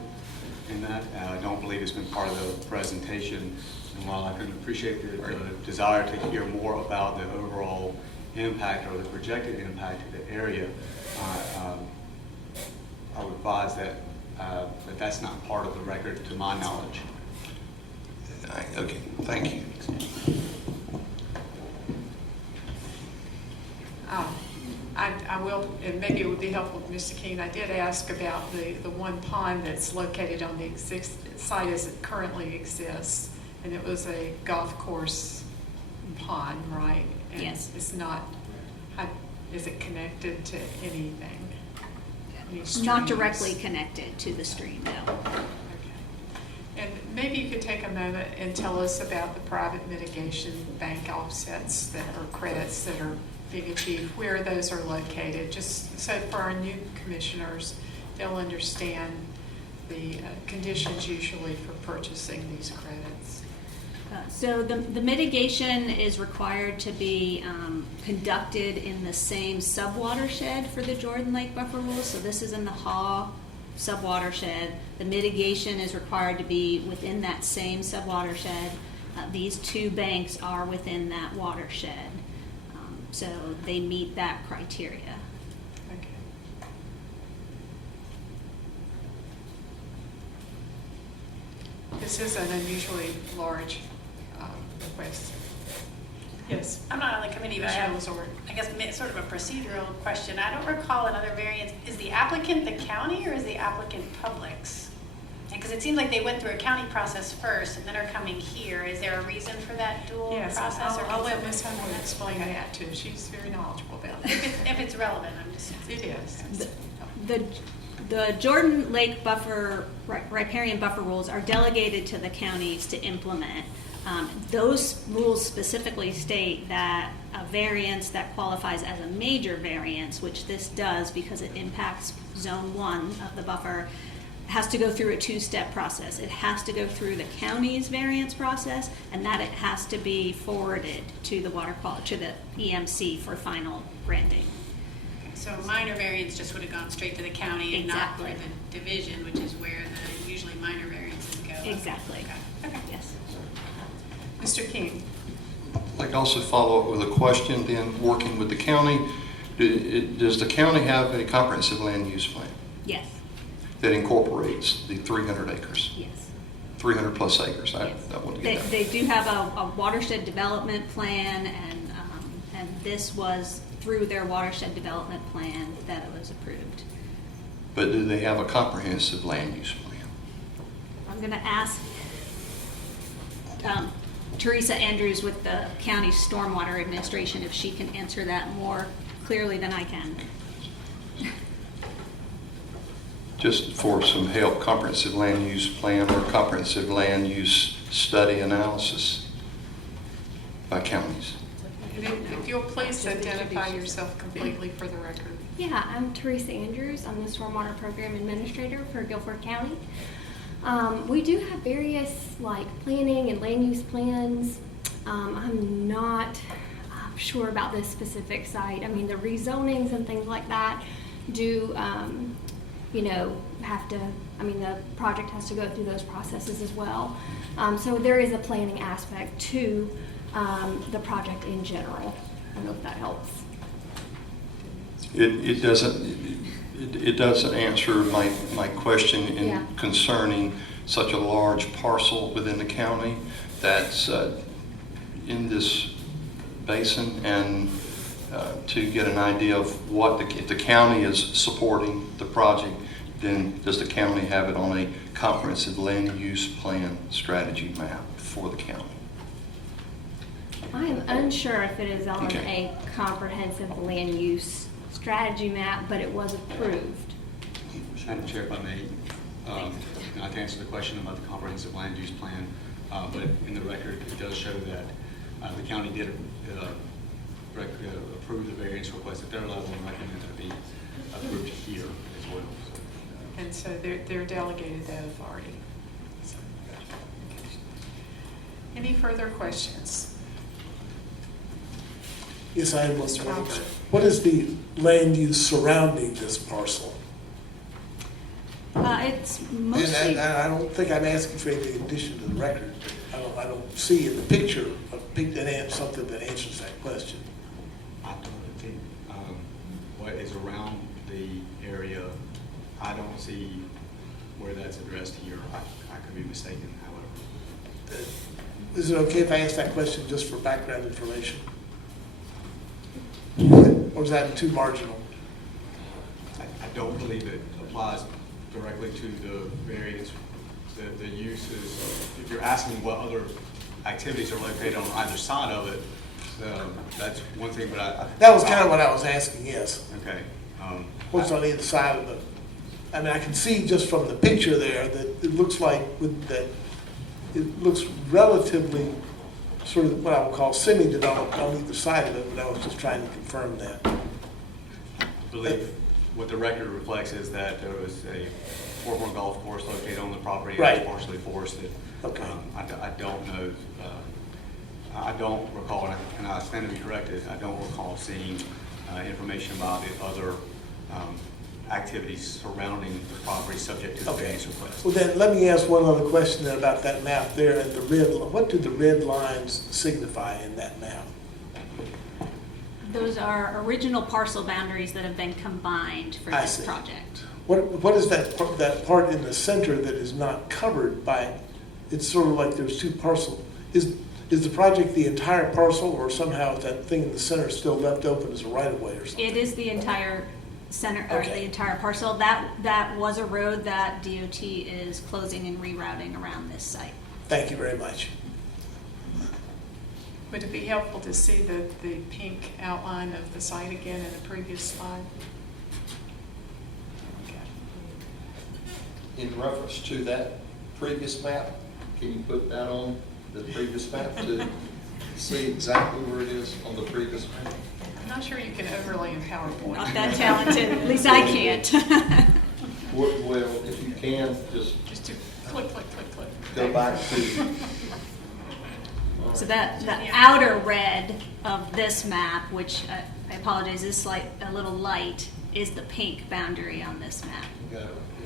in that. I don't believe it's been part of the presentation, and while I can appreciate the desire to hear more about the overall impact or the projected impact to the area, I would advise that that's not part of the record to my knowledge. Okay, thank you. I will, and maybe it would be helpful to Mr. King, I did ask about the one pond that's located on the site as it currently exists, and it was a golf course pond, right? And Yes. It's not, is it connected to anything? Any not streams? directly connected to the stream, no. Okay. And maybe you could take a moment and tell us about the private mitigation bank offsets that are credits that are being achieved, where those are located, just so for our new commissioners, they'll understand the conditions usually for purchasing these credits. So the mitigation is required to be conducted in the same subwatershed for the Jordan Lake buffer rules. So this is in the Haw subwatershed. The mitigation is required to be within that same subwatershed. These two banks are within that watershed. So they meet that criteria. Okay. This is an unusually large request. Yes. I'm not on the committee, but I have, Commissioner Lazard. I guess, sort of a procedural question. I don't recall another variance. Is the applicant the county or is the applicant Publix? Because it seems like they went through a county process first and then are coming here. Is there a reason for that dual Yes, process? I'll let Ms. Hunwood explain that too. She's very knowledgeable about it. If it's relevant, I'm just. It is. The Jordan Lake buffer, riparian buffer rules are delegated to the counties to implement. Those rules specifically state that a variance that qualifies as a major variance, which this does because it impacts zone 1 of the buffer, has to go through a two-step process. It has to go through the county's variance process, and that it has to be forwarded to the to the EMC for final granting. So a minor variance just would have gone straight to the county and not Exactly. through the division, which is where the usually minor variances go. Exactly. Okay. Yes. Mr. King. I'd like to also follow up with a question then, working with the county. Does the county have a comprehensive land use plan Yes. that incorporates the 300 acres? Yes. 300 plus acres, I Yes. want to They, get that. they do have a watershed development plan, and this was through their watershed development plan that it was approved. But do they have a comprehensive land use plan? I'm going to ask Teresa Andrews with the county stormwater administration if she can answer that more clearly than I can. Just for some help, comprehensive land use plan or comprehensive land use study analysis by counties. And if you'll please identify yourself completely for the record. Yeah, I'm Teresa Andrews. I'm the Stormwater Program Administrator for Guilford County. We do have various like planning and land use plans. I'm not sure about this specific site. I mean, the rezonings and things like that do, have to, the project has to go through those processes as well. So there is a planning aspect to the project in general. I don't know if that helps. It doesn't answer my question in concerning such a large parcel within the county that's in this basin, and to get an idea of what if the county is supporting the project, then does the county have it on a comprehensive land use plan strategy map for the county? I am unsure if it is on a comprehensive land use strategy map, but it was approved. Madam Chair, if I may, not to answer the question about the comprehensive land use plan, but in the record, it does show that the county did approve the variance request at their level and recommend it be approved here as well. And so they're delegated that authority. So, any further questions? Yes, I have one. Mr. Robert. What is the land use surrounding this parcel? It's mostly. And I don't think I'm asking for any addition to the record. I don't see in the picture something that answers that question. I don't think what is around the area, I don't see where that's addressed here. I could be mistaken, however. Is it okay if I ask that question just for background information? Or is that too marginal? I don't believe it applies directly to the various, the uses. If you're asking what other activities are located on either side of it, that's one thing, but That was kind of what I was asking, yes. Okay. What's on either side of I can see just from the picture there that it looks like with that it looks relatively sort of what I would call semi-developed on either side of it, but I was just trying to confirm that. I believe what the record reflects is that there was a former golf course located on the property and Right. it's partially forested. Okay. I don't know, I don't recall, and I stand to be corrected, I don't recall seeing information about the other activities surrounding the property subject to the Okay. variance request. Well, then, let me ask one other question then about that map there and the red, what do the red lines signify in that map? Those are original parcel boundaries that have been combined for I this see. project. What is that part in the center that is not covered by, it's sort of like there's two parcels. Is the project the entire parcel, or somehow that thing in the center still left open as a right-of-way or something? It is the entire center, or Okay. the entire parcel. That was a road that DOT is closing and rerouting around this site. Thank you very much. Would it be helpful to see the pink outline of the site again in a previous slide? Okay. In reference to that previous map, can you put that on the previous map to see exactly where it is on the previous map? I'm not sure you can overlay in PowerPoint. Not that talented, at least I can't. Well, if you can, just Just do click, click, click, click. go back to, So that the outer red of this map, which I apologize, is a little light, is the pink boundary on this map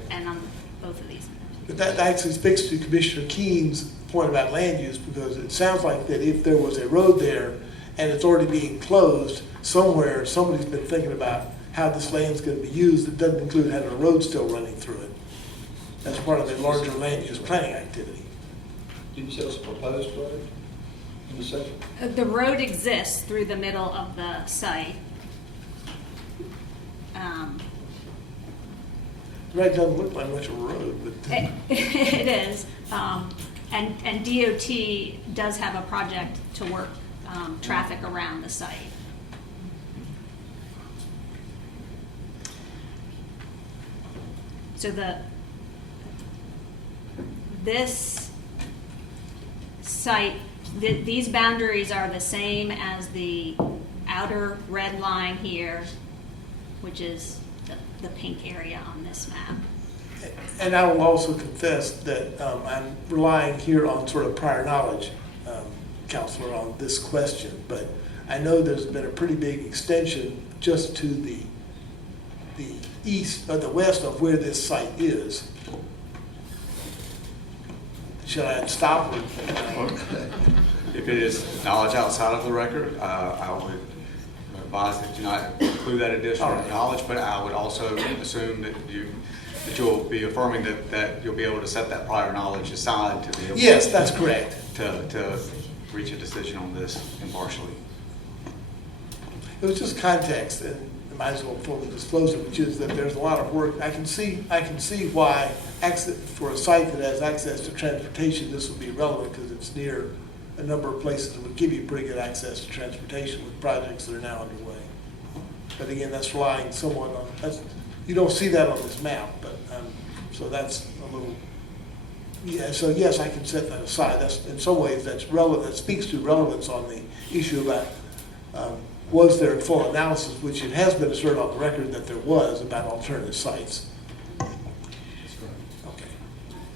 and on both of these maps. But that actually speaks to Commissioner Keene's point about land use, because it sounds like that if there was a road there and it's already being closed, somewhere somebody's been thinking about how this land's going to be used. It doesn't include having a road still running through it. That's part of the larger land use planning activity. did you say it's a proposed road in the center? The road exists through the middle of the site. Right, doesn't look like much of a road, but It is, and DOT does have a project to work traffic around the site. So this site, these boundaries are the same as the outer red line here, which is the pink area on this map. and I will also confess that I'm relying here on sort of prior knowledge, Counselor, on this question, but I know there's been a pretty big extension just to the east or the west of where this site is. Should I stop? If it is knowledge outside of the record, I would advise that you not include that additional All right. knowledge, but I would also assume that you'll be affirming that you'll be able to set that prior knowledge aside to be able Yes, that's correct. to reach a decision on this impartially. It was just context, and I might as well fully disclose it, which is that there's a lot of work. I can see why access, for a site that has access to transportation, this would be relevant because it's near a number of places that would give you pretty good access to transportation with projects that are now underway. But again, that's relying somewhat on, you don't see that on this map, but, so that's a little, yeah, so yes, I can set that aside. That's, in some ways, that's relevant, that speaks to relevance on the issue about, was there a full analysis, which it has been asserted on the record that there was about alternative sites. Okay.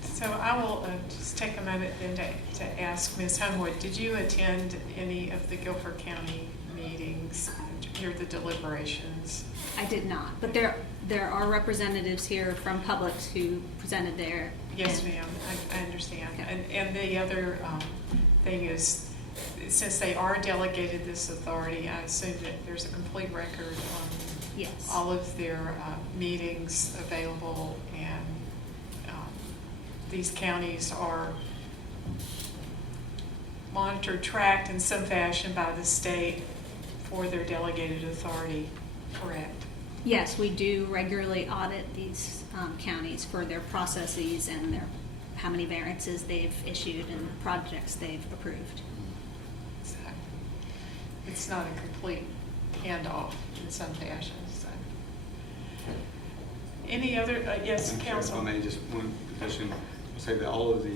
So I will just take a moment then to ask Ms. Homewood, did you attend any of the Guilford County meetings, hear the deliberations? I did not, but there are representatives here from Publix who presented there. Yes, ma'am, I understand. And the other thing is, since they are delegated this authority, I assume that there's a complete record on Yes. all of their meetings available, and these counties are monitored, tracked in some fashion by the state for their delegated authority, correct? Yes, we do regularly audit these counties for their processes and how many variances they've issued and projects they've approved. So it's not a complete handoff in some fashion. So. Any other, yes, Madam Chair, Council? If I may, just one addition, I'll say that all of the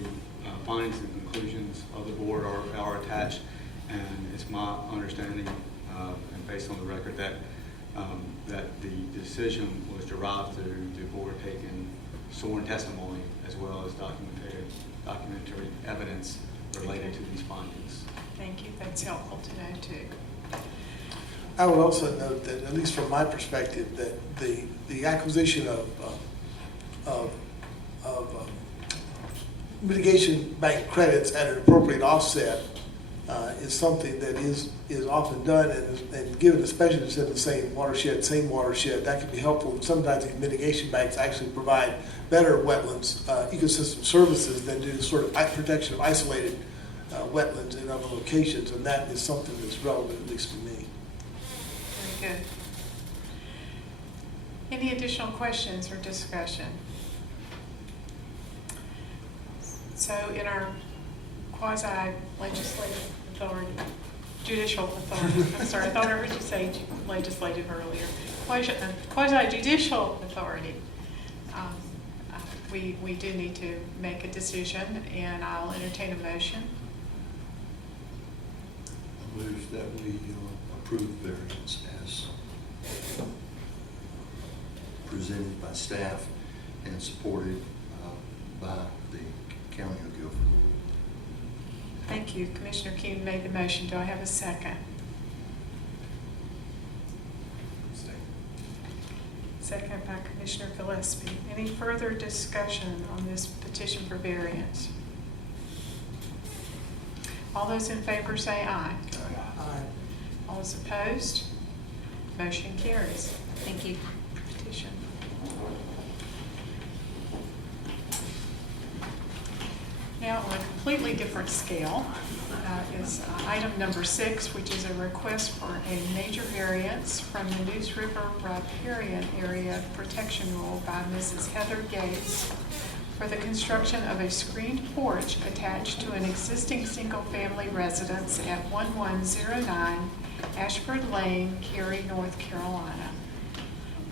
findings and conclusions of the board are attached, and it's my understanding, and based on the record, that that the decision was derived through the board taking sworn testimony as well as documentary evidence related to these findings. Thank you, that's helpful to know too. I would also note that, at least from my perspective, that the acquisition of mitigation bank credits at an appropriate offset is something that is often done, and given especially it's in the same watershed, that can be helpful. Sometimes these mitigation banks actually provide better wetlands ecosystem services than do sort of protection of isolated wetlands in other locations, and that is something that's relevant, at least for me. Very good. Any additional questions or discussion? So in our quasi-legislative authority, judicial authority, I'm sorry, I thought I heard you say legislative earlier, quasi-judicial authority, we do need to make a decision, and I'll entertain a motion. I move that we approve variance as presented by staff and supported by the County of Guilford. Thank you. Commissioner King made the motion. Do I have a second? Second by Commissioner Gillespie. Any further discussion on this petition for variance? All those in favor say aye. Aye. All those opposed? Motion carries. Thank you. Petition. Now, on a completely different scale, is item number 6, which is a request for a major variance from the Neuse River Riparian Area Protection Rule by Mrs. Heather Gates for the construction of a screened porch attached to an existing single-family residence at 1109 Ashford Lane, Cary, North Carolina.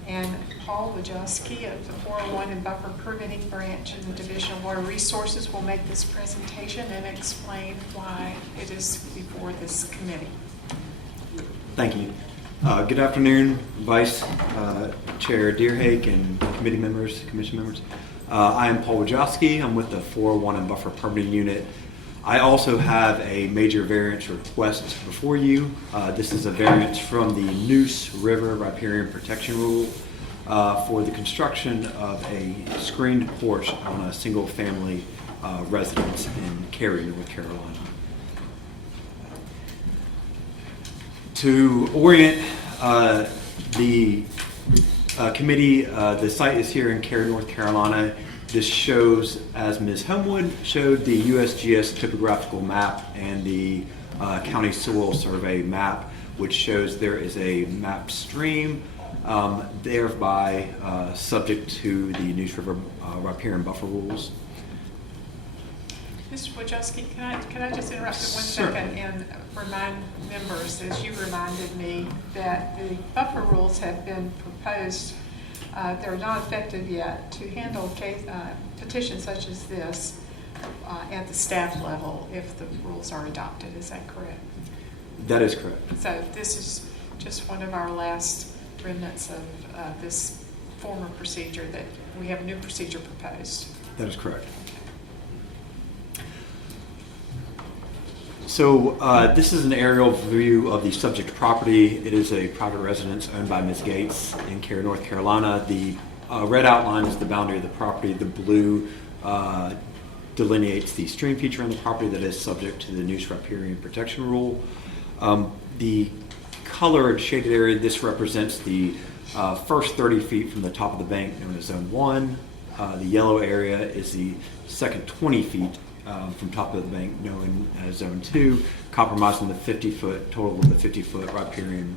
And Paul Wojowski of the 401 and Buffer Permitting Branch in the Division of Water Resources will make this presentation and explain why it is before this committee. Thank you. Good afternoon, Vice Chair Deerhake and committee members, commission members. I am Paul Wojowski. I'm with the 401 and Buffer Permitting Unit. I also have a major variance request before you. This is a variance from the Neuse River Riparian Protection Rule for the construction of a screened porch on a single-family residence in Cary, North Carolina. To orient the committee, the site is here in Cary, North Carolina. This shows, as Ms. Homewood showed, the USGS topographical map and the county soil survey map, which shows there is a map stream, thereby subject to the Neuse River Riparian Buffer Rules. Mr. Wojowski, can I just interrupt for 1 Sure. second and remind members, as you reminded me, that the buffer rules have been proposed. They're not effective yet to handle petitions such as this at the staff level if the rules are adopted. Is that correct? That is correct. So this is just one of our last remnants of this former procedure, that we have a new procedure proposed. That is correct. So this is an aerial view of the subject property. It is a private residence owned by Ms. Gates in Cary, North Carolina. The red outline is the boundary of the property. The blue delineates the stream feature on the property that is subject to the Neuse Riparian Protection Rule. The colored shaded area, this represents the first 30 feet from the top of the bank, known as Zone 1. The yellow area is the second 20 feet from top of the bank, known as Zone 2, compromising the 50-foot, total of the 50-foot riparian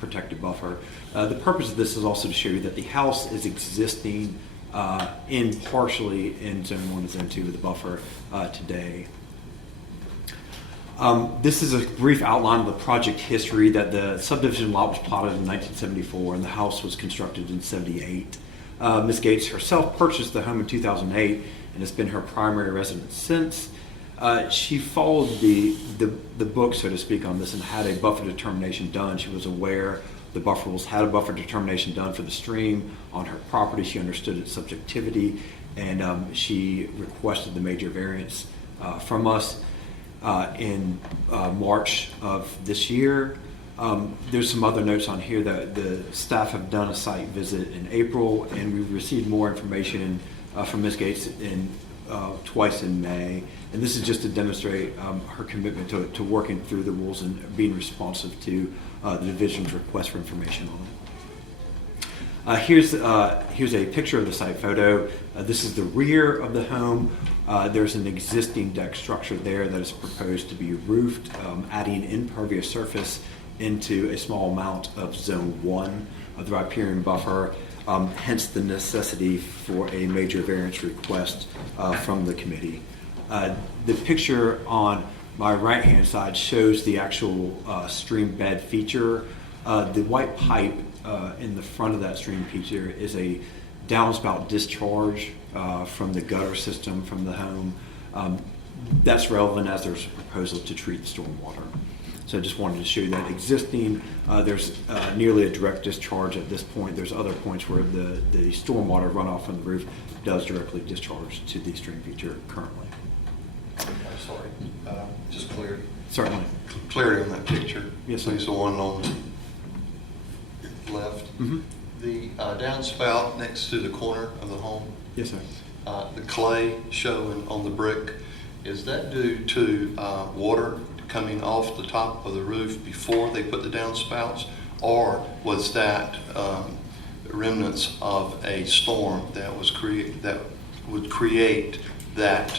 protected buffer. The purpose of this is also to show you that the house is existing partially in Zone 1 and Zone 2 of the buffer today. This is a brief outline of the project history. That the subdivision lot was plotted in 1974 and the house was constructed in 78. Ms. Gates herself purchased the home in 2008 and has been her primary residence since. She followed the book, so to speak, on this and had a buffer determination done. She was aware the buffer rules had a buffer determination done for the stream on her property. She understood its subjectivity, and she requested the major variance from us in March of this year. There's some other notes on here that the staff have done a site visit in April, and we've received more information from Ms. Gates twice in May. And this is just to demonstrate her commitment to working through the rules and being responsive to the division's request for information on it. Here's a picture of the site photo. This is the rear of the home. There's an existing deck structure there that is proposed to be roofed, adding impervious surface into a small amount of Zone 1 of the riparian buffer, hence the necessity for a major variance request from the committee. The picture on my right-hand side shows the actual stream bed feature. The white pipe in the front of that stream feature is a downspout discharge from the gutter system from the home. That's relevant as there's a proposal to treat the stormwater. So I just wanted to show you that existing, there's nearly a direct discharge at this point. There's other points where the stormwater runoff from the roof does directly discharge to the stream feature currently. I'm sorry, just clarity. Certainly. Clarity on that picture. Yes, sir. Please, the one on the left. Mm-hmm. The downspout next to the corner of the home. Yes, sir. The clay showing on the brick, is that due to water coming off the top of the roof before they put the downspouts, or was that remnants of a storm that was that would create that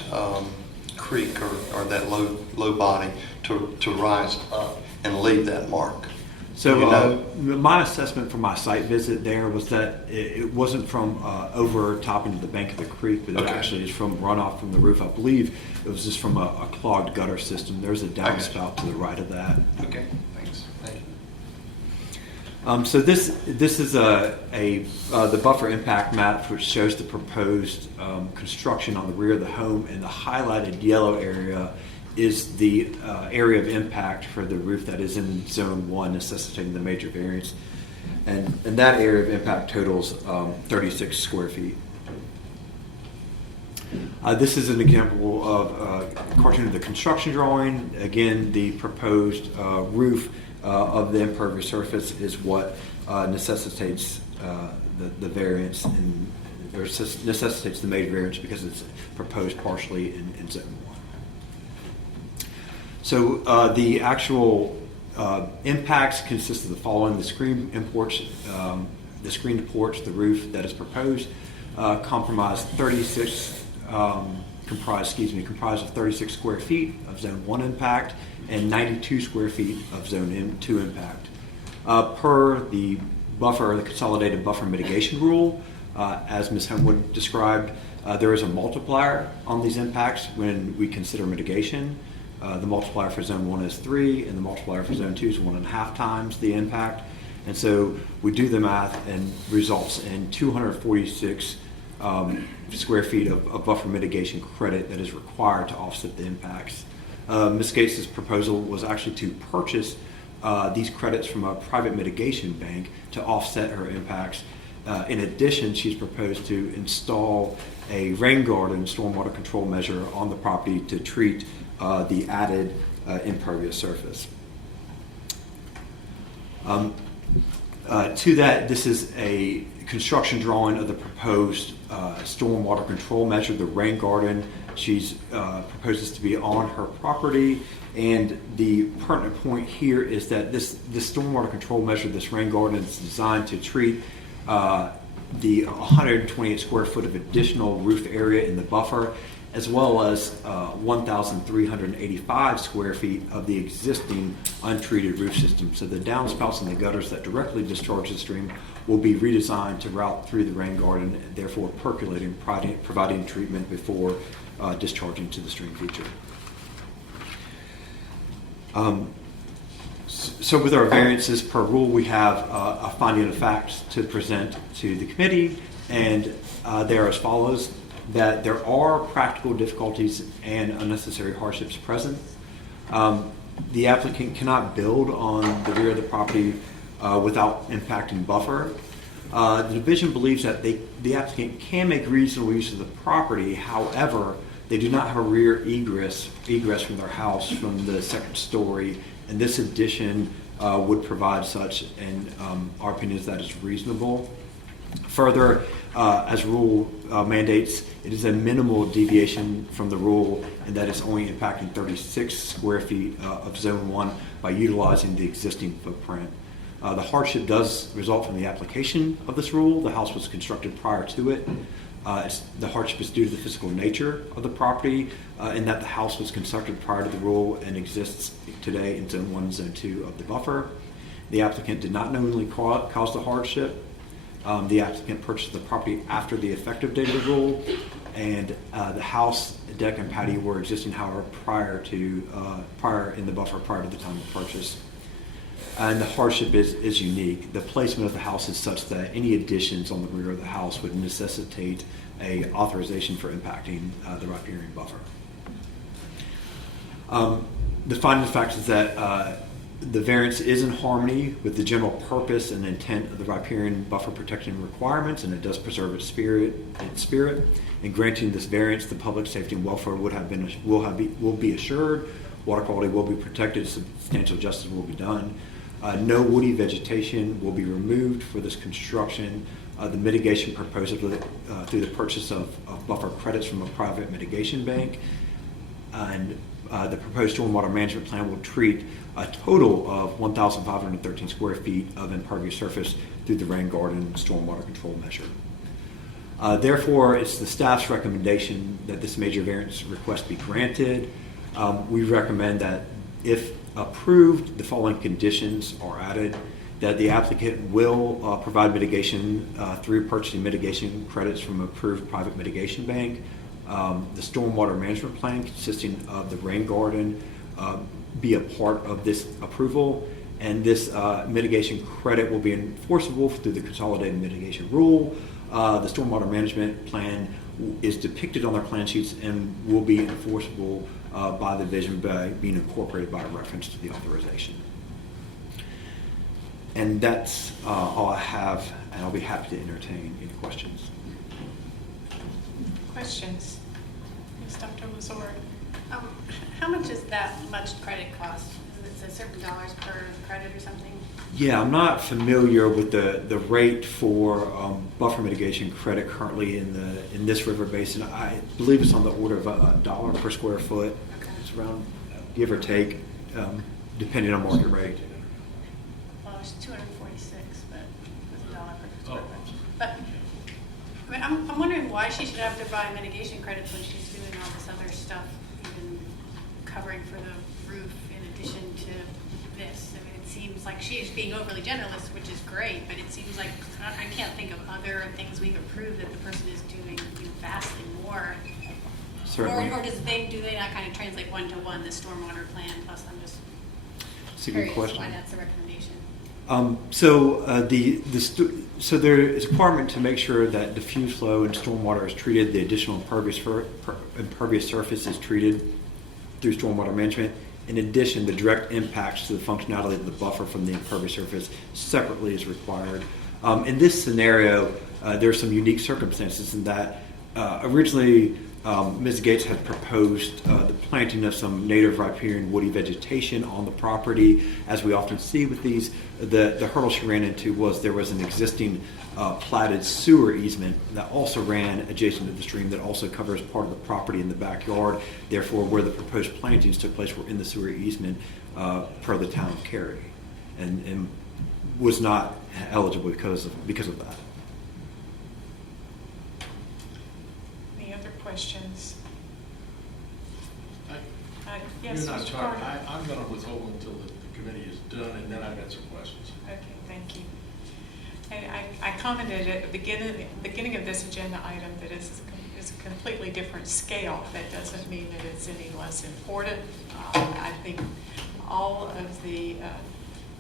creek or that low body to rise up and leave that mark? So my assessment from my site visit there was that it wasn't from overtopping to the bank of the creek, but it actually is from runoff from the roof. I believe it was just from a clogged gutter system. There's a downspout to the right of that. Okay, thanks. Thank you. So this is the buffer impact map, which shows the proposed construction on the rear of the home, and the highlighted yellow area is the area of impact for the roof that is in Zone 1, necessitating the major variance. And that area of impact totals 36 square feet. This is an example of a cartoon of the construction drawing. Again, the proposed roof of the impervious surface is what necessitates the variance or necessitates the major variance because it's proposed partially in Zone 1. So the actual impacts consist of the following: the screened porch, the roof that is proposed, comprised of 36 square feet of Zone 1 impact and 92 square feet of Zone 2 impact. Per the consolidated buffer mitigation rule, as Ms. Homewood described, there is a multiplier on these impacts when we consider mitigation. The multiplier for Zone 1 is 3, and the multiplier for Zone 2 is 1.5 times the impact. And so we do the math, and results in 246 square feet of buffer mitigation credit that is required to offset the impacts. Ms. Gates' proposal was actually to purchase these credits from a private mitigation bank to offset her impacts. In addition, she's proposed to install a rain garden stormwater control measure on the property to treat the added impervious surface. To that, this is a construction drawing of the proposed stormwater control measure, the rain garden. She's proposes to be on her property, and the pertinent point here is that this stormwater control measure, this rain garden, is designed to treat the 128 square foot of additional roof area in the buffer, as well as 1,385 square feet of the existing untreated roof system. So the downspouts and the gutters that directly discharge the stream will be redesigned to route through the rain garden, therefore percolating, providing treatment before discharging to the stream feature. So with our variances per rule, we have a finding of facts to present to the committee. And they are as follows: that there are practical difficulties and unnecessary hardships present. The applicant cannot build on the rear of the property without impacting buffer. The division believes that the applicant can make reasonable use of the property. However, they do not have a rear egress from their house from the second story, and this addition would provide such, and our opinion is that it's reasonable. Further, as rule mandates, it is a minimal deviation from the rule, and that it's only impacting 36 square feet of Zone 1 by utilizing the existing footprint. The hardship does result from the application of this rule. The house was constructed prior to it. The hardship is due to the physical nature of the property, in that the house was constructed prior to the rule and exists today in Zone 1 and Zone 2 of the buffer. The applicant did not knowingly cause the hardship. The applicant purchased the property after the effective date of the rule, and the house, deck, and patio were existing, however, prior in the buffer prior to the time of purchase. And the hardship is unique. The placement of the house is such that any additions on the rear of the house would necessitate a authorization for impacting the riparian buffer. The final fact is that the variance is in harmony with the general purpose and intent of the riparian buffer protection requirements, and it does preserve its spirit. In granting this variance, the public safety and welfare will be assured, water quality will be protected, substantial justice will be done. No woody vegetation will be removed for this construction. The mitigation proposed through the purchase of buffer credits from a private mitigation bank, and the proposed stormwater management plan will treat a total of 1,513 square feet of impervious surface through the rain garden stormwater control measure. Therefore, it's the staff's recommendation that this major variance request be granted. We recommend that if approved, the following conditions are added: that the applicant will provide mitigation through purchasing mitigation credits from an approved private mitigation bank. The stormwater management plan consisting of the rain garden be a part of this approval, and this mitigation credit will be enforceable through the consolidated mitigation rule. The stormwater management plan is depicted on their plan sheets and will be enforceable by the division by being incorporated by reference to the authorization. And that's all I have, and I'll be happy to entertain any questions. Questions? Yes, Dr. Lazard. How much does that much credit cost? Is it a certain dollars per credit or something? Yeah, I'm not familiar with the rate for buffer mitigation credit currently in this river basin. I believe it's on the order of $1 per square foot. Okay. It's around, give or take, depending on market rate. Well, it's 246, but it's $1 per square foot. But I mean, I'm wondering why she should have to buy mitigation credits when she's doing all this other stuff, even covering for the roof in addition to this. I mean, it seems like she is being overly generous, which is great, but it seems like I can't think of other things we've approved that the person is doing vastly more. Certainly. Or do they not kind of translate one-to-one, the stormwater plan, plus I'm just It's a good curious question. why that's the recommendation. So there is a requirement to make sure that diffuse flow and stormwater is treated. The additional impervious surface is treated through stormwater management. In addition, the direct impacts to the functionality of the buffer from the impervious surface separately is required. In this scenario, there are some unique circumstances in that originally Ms. Gates had proposed the planting of some native riparian woody vegetation on the property. As we often see with these, the hurdle she ran into was there was an existing platted sewer easement that also ran adjacent to the stream that also covers part of the property in the backyard. Therefore, where the proposed plantings took place were in the sewer easement per the town of Cary, and was not eligible because of that. Any other questions? Yes, You're not Mr. talking, Carter. I'm going to withhold until the committee is done, and then I've got some questions. Okay, thank you. And I commented at the beginning of this agenda item that it's a completely different scale. That doesn't mean that it's any less important. I think all of the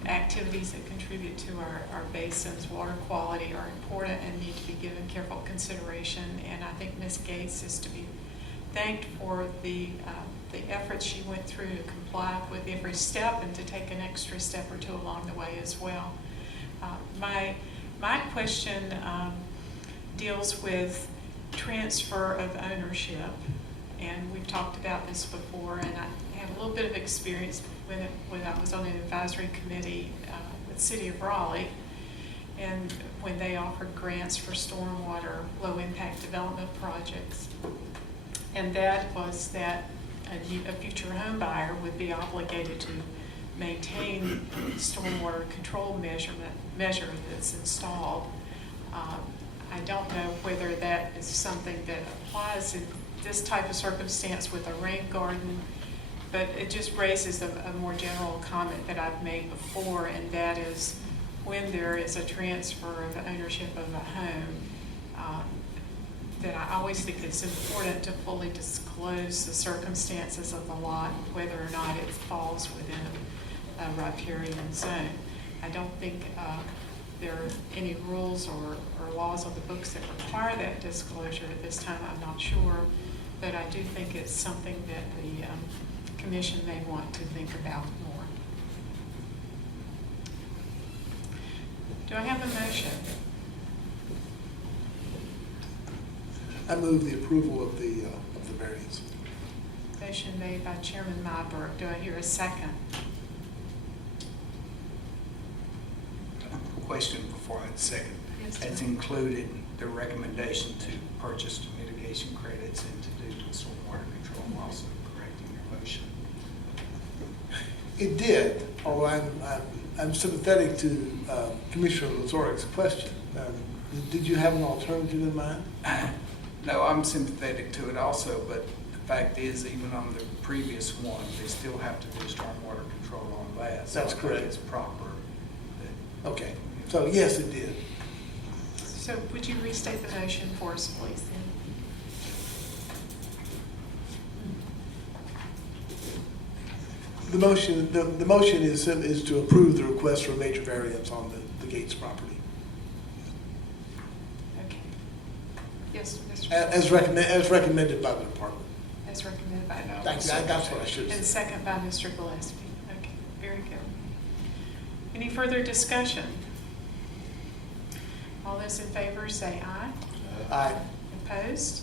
activities that contribute to our basin's water quality are important and need to be given careful consideration. And I think Ms. Gates is to be thanked for the efforts she went through to comply with every step and to take an extra step or two along the way as well. My question deals with transfer of ownership, and we've talked about this before, and I have a little bit of experience when I was on an advisory committee with the City of Raleigh, and when they offered grants for stormwater low-impact development projects. And that was that a future home buyer would be obligated to maintain stormwater control measure that's installed. I don't know whether that is something that applies in this type of circumstance with a rain garden, but it just raises a more general comment that I've made before, and that is when there is a transfer of ownership of a home, that I always think it's important to fully disclose the circumstances of the lot, whether or not it falls within a riparian zone. I don't think there are any rules or laws on the books that require that disclosure at this time. I'm not sure, but I do think it's something that the Commission may want to think about more. Do I have a motion? I move the approval of the variance. Motion made by Chairman Myberg. Do I hear a second? Question before I second. Yes, It's sir. included the recommendation to purchase mitigation credits and to do stormwater control, also correcting your motion. It did, although I'm sympathetic to Commissioner Lazorik's question. Did you have an alternative in mind? No, I'm sympathetic to it also, but the fact is, even on the previous one, they still have to do stormwater control on that. So That's I think correct. It's proper. Okay, so yes, it did. So would you restate the motion for us, please, then? The motion is to approve the request for a major variance on the Gates property. Okay. Yes, Mr. As recommended by the department. As recommended by Thank you, that's what I should have and said. second by Mr. Gillespie. Okay, very good. Any further discussion? All those in favor say aye. Aye. Opposed?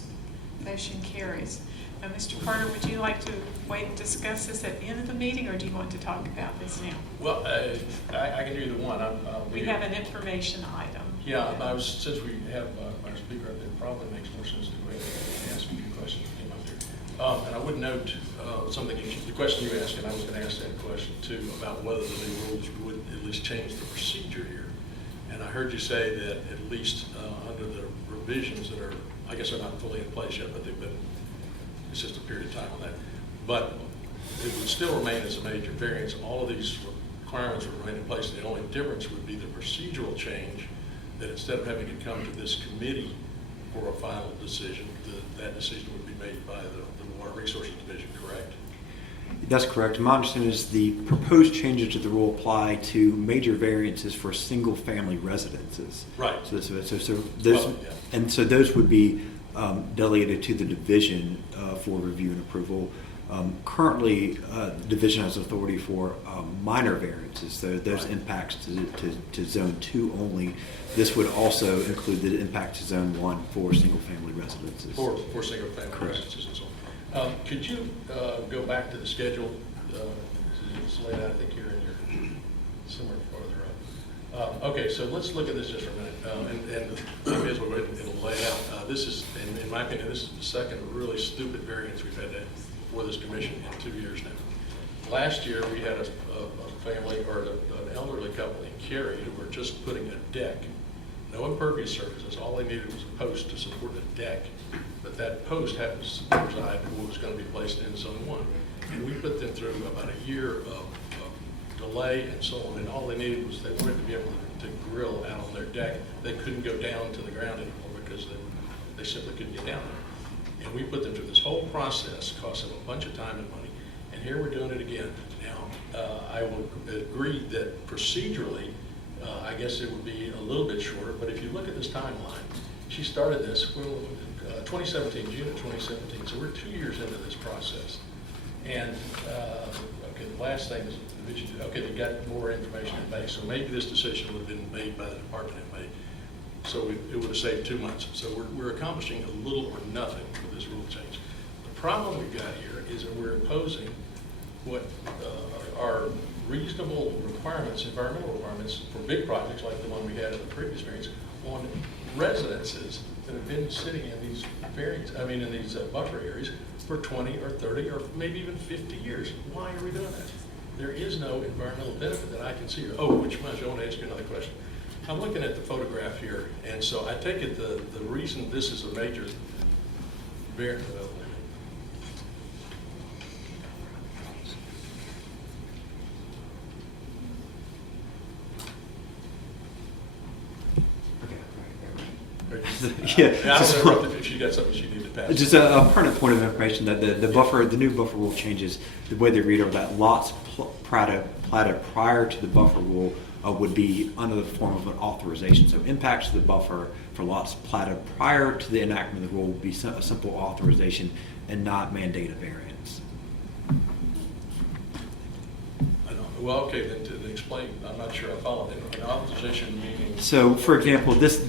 Motion carries. Now, Mr. Carter, would you like to wait and discuss this at the end of the meeting, or do you want to talk about this now? Well, I can do either one. We have an information item. Yeah, since we have our speaker up there, it probably makes more sense to go ahead and ask a few questions that came up there. And I would note something, the question you asked, and I was going to ask that question too, about whether the new rules would at least change the procedure here. And I heard you say that at least under the revisions that are, I guess they're not fully in place yet, but they've been, it's just a period of time on that. But it would still remain as a major variance. All of these requirements would remain in place. The only difference would be the procedural change, that instead of having to come to this committee for a final decision, that decision would be made by the Water Resources Division, correct? That's correct. My understanding is the proposed changes to the rule apply to major variances for single-family residences. Right. So those, Well, yeah. and so those would be delegated to the division for review and approval. Currently, the division has authority for minor variances, so those Right. impacts to Zone 2 only. This would also include the impact to Zone 1 for single-family residences. For single-family Correct. residences and so on. Could you go back to the schedule? It's laid out, I think you're in your, somewhere farther up. Okay, so let's look at this just for a minute. And I may as well go ahead and lay out. This is, in my opinion, this is the second really stupid variance we've had before this commission in 2 years now. Last year, we had a family, or an elderly couple in Cary who were just putting a deck. No impervious surfaces. All they needed was a post to support a deck. But that post happens to reside in what was going to be placed in Zone 1. And we put them through about a year of delay and so on. And all they needed was they wanted to be able to grill out on their deck. They couldn't go down to the ground anymore because they simply couldn't get down there. And we put them through this whole process, cost them a bunch of time and money. And here we're doing it again. Now, I would agree that procedurally, I guess it would be a little bit shorter, but if you look at this timeline, she started this, 2017, June of 2017, so we're 2 years into this process. And, okay, the last thing is, okay, they got more information in May, so maybe this decision would have been made by the department in May. So it would have saved 2 months. So we're accomplishing a little or nothing with this rule change. The problem we've got here is that we're imposing what are reasonable requirements, environmental requirements for big projects like the one we had in the previous variance on residences that have been sitting in these in these buffer areas for 20 or 30 or maybe even 50 years. Why are we doing that? There is no environmental benefit that I can see. Oh, which reminds me, I want to ask you another question. I'm looking at the photograph here, and so I take it the reason this is a major variance. Yeah. I don't know if she got something she needed to pass. Just a pertinent point of information that the new buffer rule changes the way they read are that lots platted prior to the buffer rule would be under the form of an authorization. So impacts to the buffer for lots platted prior to the enactment of the rule would be a simple authorization and not mandate a variance. Well, okay, then to explain, I'm not sure I followed it. An authorization meaning? So, for example, this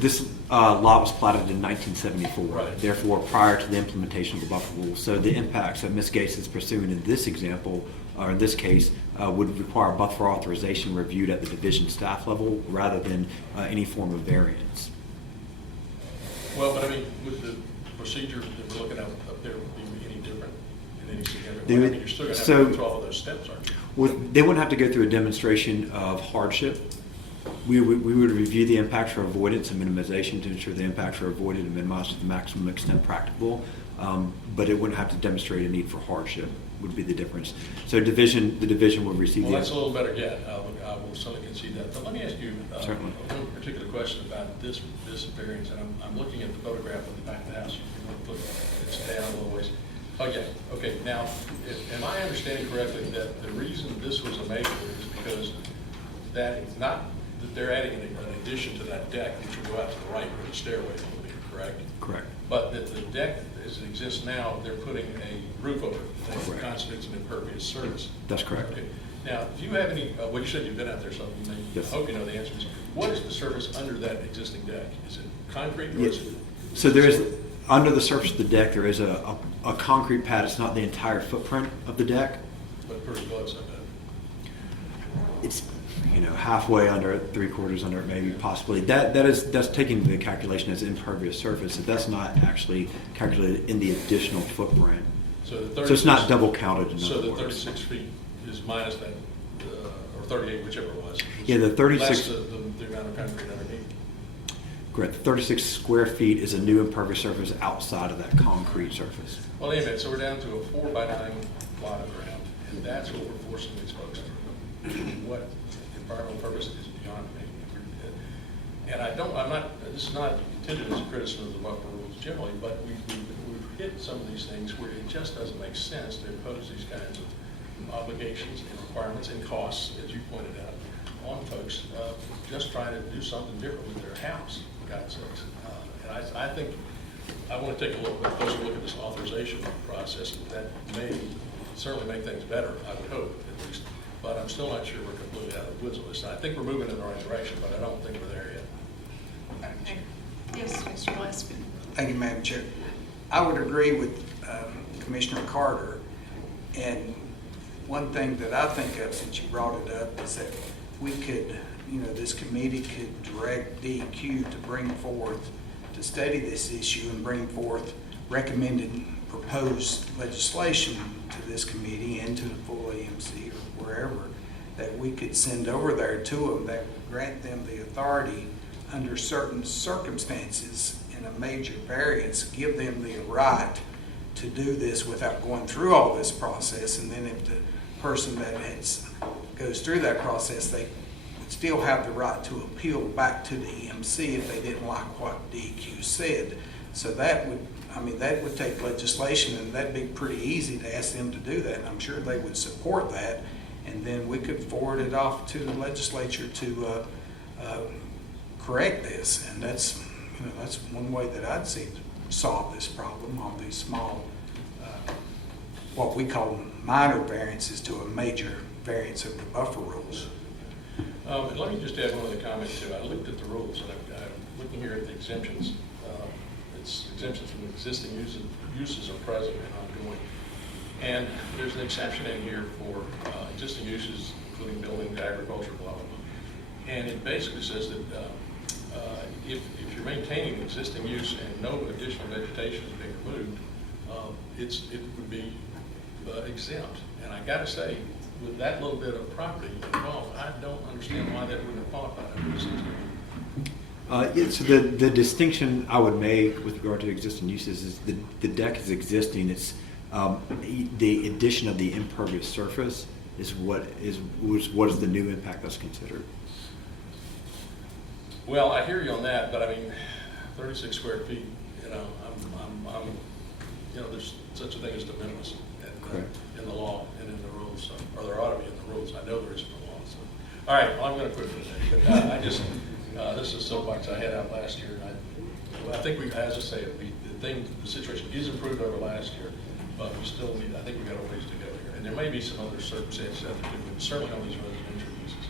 lot was platted in 1974, right. Therefore prior to the implementation of the buffer rule. So the impacts that Ms. Gates is pursuing in this example, or in this case, would require buffer authorization reviewed at the division staff level rather than any form of variance. Well, but I mean, with the procedure that we're looking at up there, would be any different in any significant way? I mean, you're still going to have to go through all of those steps, aren't you? They wouldn't have to go through a demonstration of hardship. We would review the impacts for avoidance and minimization to ensure the impacts are avoided and minimized to the maximum extent practicable, but it wouldn't have to demonstrate a need for hardship would be the difference. So the division would receive that's a little better yet. I will certainly concede that. But let me ask you one particular question about this variance. And I'm looking at the photograph of the back of the house. You can look, it's down a little ways. Oh, yeah. Okay. Now, am I understanding correctly that the reason this was a major is because that not that they're adding an addition to that deck which will go out to the right where the stairway will be, correct? Correct. But that the deck as it exists now, they're putting a roof over it that constitutes an impervious surface. That's correct. Okay. Now, do you have any, well, you said you've been out there, so I hope you know the answers. What is the surface under that existing deck? Is it concrete or is it? So there is, under the surface of the deck, there is a concrete pad. It's not the entire footprint of the deck. But pretty close, I bet. It's, halfway under it, 3/4 under it, maybe, possibly. That's taking the calculation as impervious surface. That's not actually calculated in the additional footprint. So it's not double counted. So the 36 feet is minus that, or 38, whichever it was. Yeah, the 36. Less the amount of concrete underneath. Correct. 36 square feet is a new impervious surface outside of that concrete surface. Well, anyway, so we're down to a 4x9 plot of ground, and that's what we're forcing these folks to do. What environmental purpose is beyond me. And this is not intended as a criticism of the buffer rules generally, but we've hit some of these things where it just doesn't make sense to impose these kinds of obligations and requirements and costs, as you pointed out, on folks just trying to do something different with their house, for God's sakes. And I think I want to take a little bit closer look at this authorization process. That may certainly make things better, I would hope, at least. But I'm still not sure we're completely out of the woods on this. I think we're moving in the right direction, but I don't think we're there yet. Okay. Yes, Mr. Gillespie. Thank you, Madam Chair. I would agree with Commissioner Carter. And one thing that I think of since you brought it up is that we could, this committee could direct DEQ to bring forth, to study this issue and bring forth recommended proposed legislation to this committee and to the full EMC or wherever that we could send over there to them that would grant them the authority under certain circumstances in a major variance, give them the right to do this without going through all this process. And then if the person that goes through that process, they would still have the right to appeal back to the EMC if they didn't like what DEQ said. So that would take legislation, and that'd be pretty easy to ask them to do that. And I'm sure they would support that, and then we could forward it off to the legislature to correct this. And that's one way that I'd see to solve this problem on these small, what we call minor variances to a major variance of the buffer rules. And let me just add one other comment too. I looked at the rules, and I'm looking here at the exemptions. It's exemptions from existing uses are present and ongoing. And there's an exception in here for existing uses, including buildings, agriculture, blah, blah, blah. And it basically says that if you're maintaining existing use and no additional vegetation is being removed, it would be exempt. And I gotta say, with that little bit of property involved, I don't understand why that wouldn't have qualified under this exemption. So the distinction I would make with regard to existing uses is the deck is existing. It's the addition of the impervious surface is what is the new impact that's considered. Well, I hear you on that, but I mean, 36 square feet. There's such a thing as de minimis in the law and in the rules, or there ought to be in the rules. I know there is in the law. So, all right, well, I'm going to quit for today. But this is a soapbox I had out last year, and I think as I say, the situation is improved over last year, but we still need. I think we got a ways to go here, and there may be some other circumstances out there too, but certainly on these residential uses,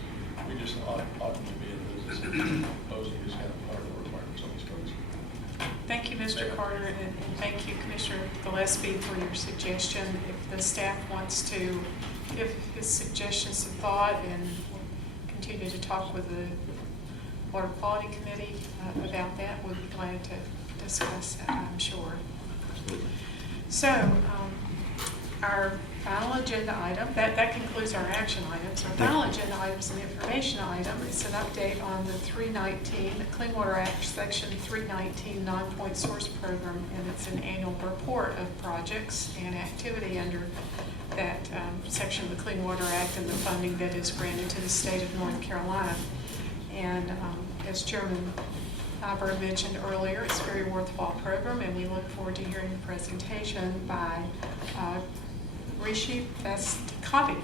we just ought to be in the business of imposing these kind of part of the requirements on these folks. Thank you, Mr. Carter, and thank you, Commissioner Gillespie, for your suggestion. If the staff wants to give his suggestions some thought, and we'll continue to talk with the Water Quality Committee about that, we'll be glad to discuss that, I'm sure. So, our final agenda item, that concludes our action items. Our final agenda item is an information item. It's an update on the 319, the Clean Water Act, Section 319 non-point source program, and it's an annual report of projects and activity under that section of the Clean Water Act and the funding that is granted to the state of North Carolina. And as Chairman Nyberg mentioned earlier, it's a very worthwhile program, and we look forward to hearing the presentation by Rishi Vastakavi.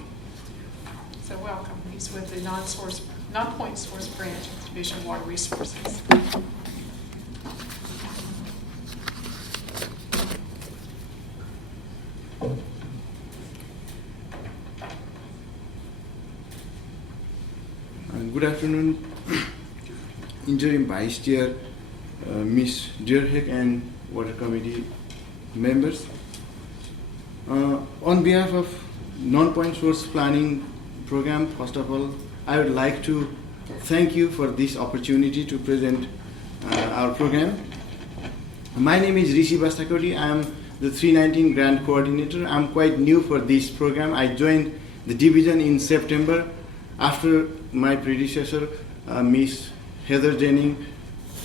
So welcome. He's with the non-point source branch of the Division of Water Resources. Good afternoon, Interim Vice Chair, Ms. Deerheck, and Water Committee members. On behalf of Non-Point Source Planning Program, first of all, I would like to thank you for this opportunity to present our program. My name is Rishi Vastakavi. I am the 319 Grant Coordinator. I'm quite new for this program. I joined the division in September after my predecessor, Ms. Heather Jennings,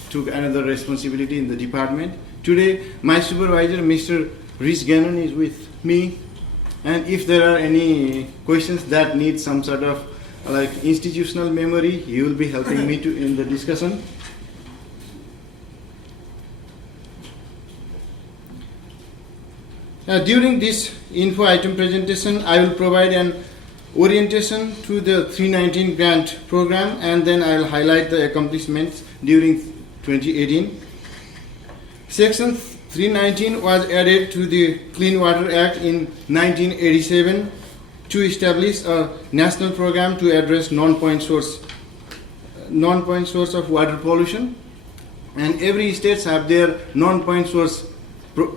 took another responsibility in the department. Today, my supervisor, Mr. Rich Gannon, is with me, and if there are any questions that need some sort of institutional memory, he will be helping me in the discussion. During this info item presentation, I will provide an orientation to the 319 grant program, and then I will highlight the accomplishments during 2018. Section 319 was added to the Clean Water Act in 1987 to establish a national program to address non-point source of water pollution, and every state have their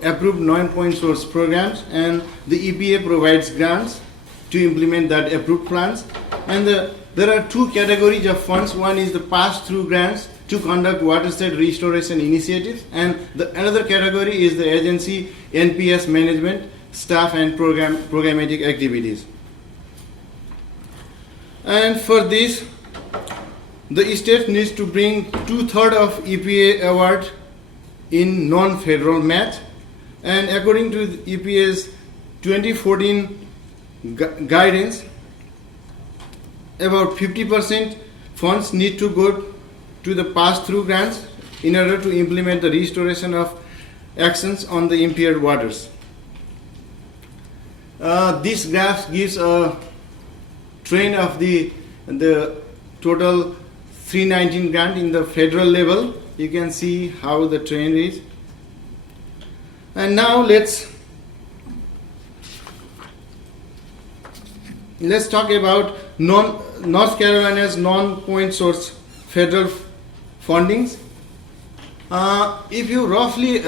approved non-point source programs, and the EPA provides grants to implement that approved plans. And there are two categories of funds. One is the pass-through grants to conduct watershed restoration initiatives, and another category is the agency NPS management, staff and programmatic activities. And for this, the state needs to bring 2/3 of EPA award in non-federal match, and according to the EPA's 2014 guidance, about 50% funds need to go to the pass-through grants in order to implement the restoration of actions on the impaired waters. This graph gives a trend of the total 319 grant in the federal level. You can see how the trend is. And now let's talk about North Carolina's non-point source federal fundings. If you roughly,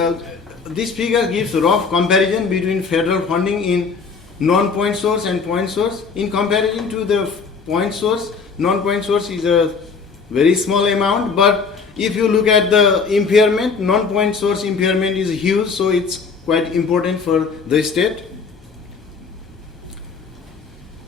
this figure gives a rough comparison between federal funding in non-point source and point source. In comparison to the point source, non-point source is a very small amount, but if you look at the impairment, non-point source impairment is huge, so it's quite important for the state.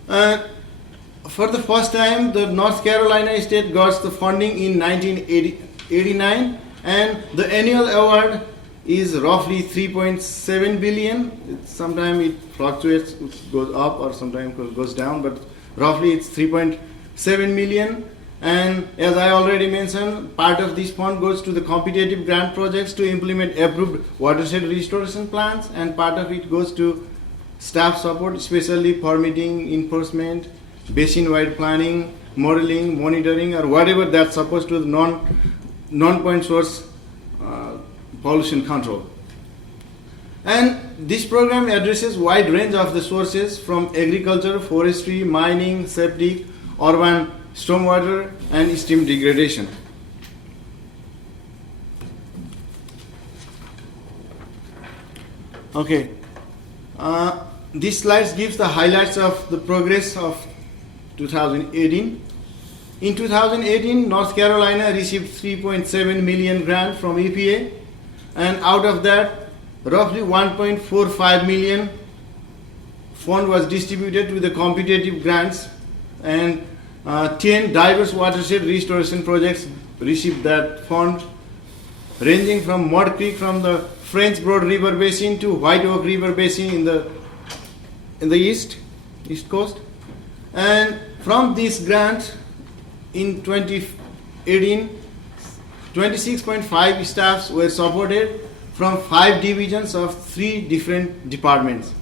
For the first time, the North Carolina state got the funding in 1989, and the annual award is roughly 3.7 billion. Sometimes it fluctuates, it goes up or sometimes it goes down, but roughly it's 3.7 million. And as I already mentioned, part of this fund goes to the competitive grant projects to implement approved watershed restoration plans, and part of it goes to staff support, especially permitting, enforcement, basin-wide planning, modeling, monitoring, or whatever that's supposed to the non-point source pollution control. And this program addresses wide range of the sources from agriculture, forestry, mining, septic, urban stormwater, and stream degradation. Okay. This slide gives the highlights of the progress of 2018. In 2018, North Carolina received 3.7 million grant from EPA, and out of that, roughly 1.45 million fund was distributed to the competitive grants, and 10 diverse watershed restoration projects received that fund, ranging from Mud Creek from the French Broad River Basin to White Oak River Basin in the east coast. And from this grant in 2018, 26.5 staffs were supported from 5 divisions of 3 different departments.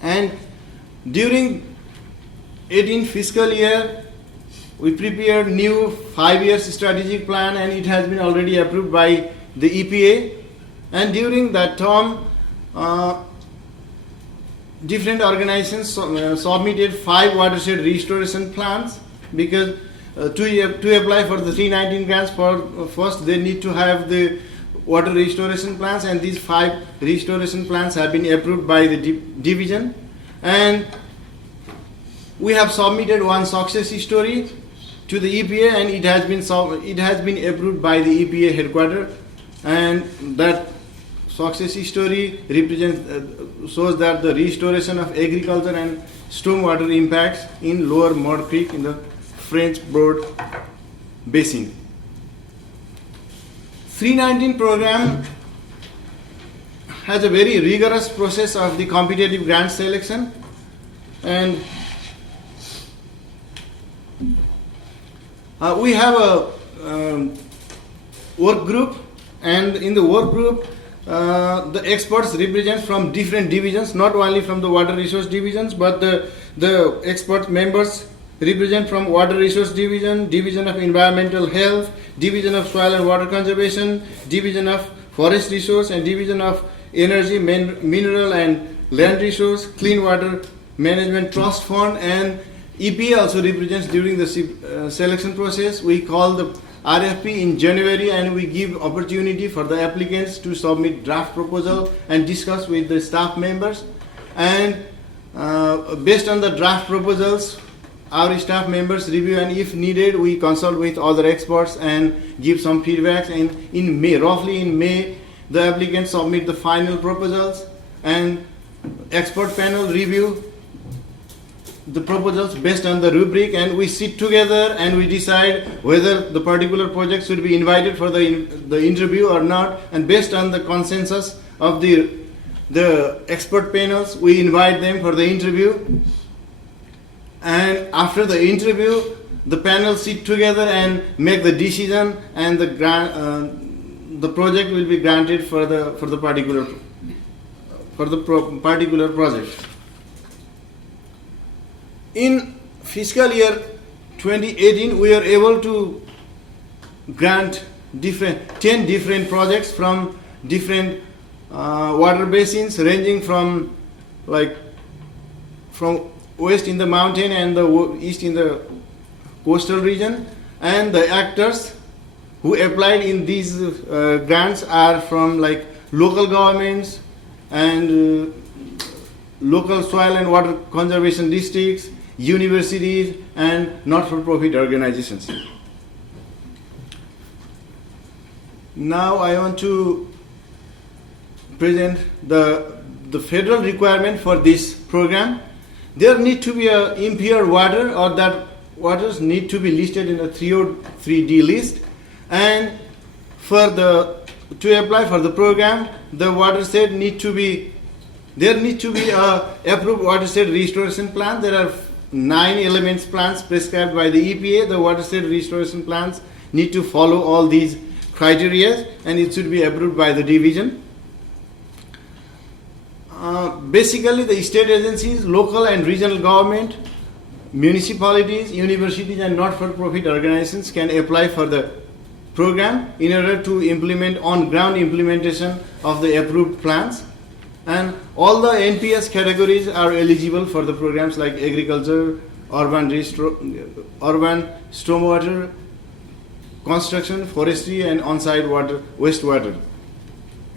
And during 18 fiscal year, we prepared new 5-year strategic plan, and it has been already approved by the EPA. And during that term, different organizations submitted 5 watershed restoration plans, because to apply for the 319 grants, first they need to have the water restoration plans, and these 5 restoration plans have been approved by the division. And we have submitted one success story to the EPA, and it has been approved by the EPA headquarters, and that success story shows that the restoration of agriculture and stormwater impacts in Lower Mud Creek in the French Broad Basin. 319 program has a very rigorous process of the competitive grant selection, and we have a work group, and in the work group the experts represent from different divisions, not only from the water resource divisions, but the expert members represent from water resource division, division of environmental health, division of soil and water conservation, division of forest resource, and division of energy, mineral and land resource, clean water management trust fund, and EPA also represents during the selection process. We call the RFP in January, and we give opportunity for the applicants to submit draft proposal and discuss with the staff members. And based on the draft proposals, our staff members review, and if needed, we consult with other experts and give some feedbacks. And roughly in May, the applicants submit the final proposals, and expert panel review the proposals based on the rubric, and we sit together and we decide whether the particular project should be invited for the interview or not. And based on the consensus of the expert panels, we invite them for the interview. And after the interview, the panel sit together and make the decision, and the the project will be granted for the particular particular project. In fiscal year 2018, we are able to grant 10 different projects from different water basins, ranging from west in the mountain and the east in the coastal region. And the actors who applied in these grants are from local governments and local soil and water conservation districts, universities, and not-for-profit organizations. Now I want to present the federal requirement for this program. There need to be a impure water, or that waters need to be listed in a 303D list. And to apply for the program, the watershed there need to be a approved watershed restoration plan. There are 9 elements plans prescribed by the EPA. The watershed restoration plans need to follow all these criteria, and it should be approved by the division. Basically, the state agencies, local and regional government, municipalities, universities, and not-for-profit organizations can apply for the program in order to implement on-ground implementation of the approved plans. And all the NPS categories are eligible for the programs like agriculture, urban stormwater, construction, forestry, and on-site wastewater.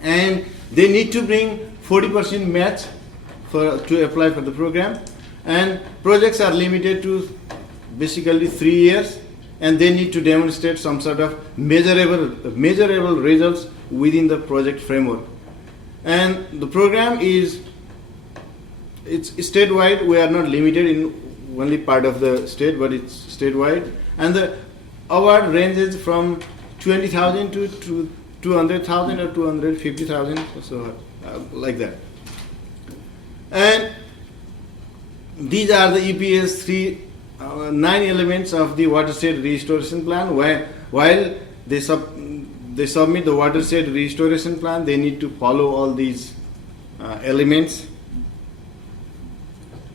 And they need to bring 40% match to apply for the program. And projects are limited to basically 3 years, and they need to demonstrate some sort of measurable results within the project framework. And the program it's statewide. We are not limited in only part of the state, but it's statewide. And the award ranges from 20,000 to 200,000 or 250,000, so like that. And these are the EPA's 9 elements of the watershed restoration plan. While they submit the watershed restoration plan, they need to follow all these elements.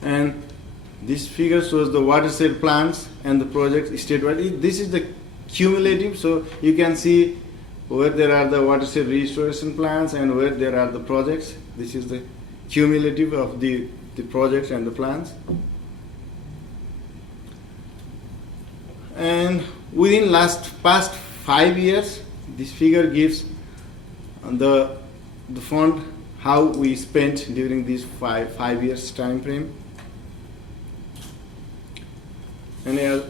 And this figure shows the watershed plans and the projects statewide. This is the cumulative, so you can see where there are the watershed restoration plans and where there are the projects. This is the cumulative of the projects and the plans. And within past 5 years, this figure gives the fund how we spent during this 5 years time frame. And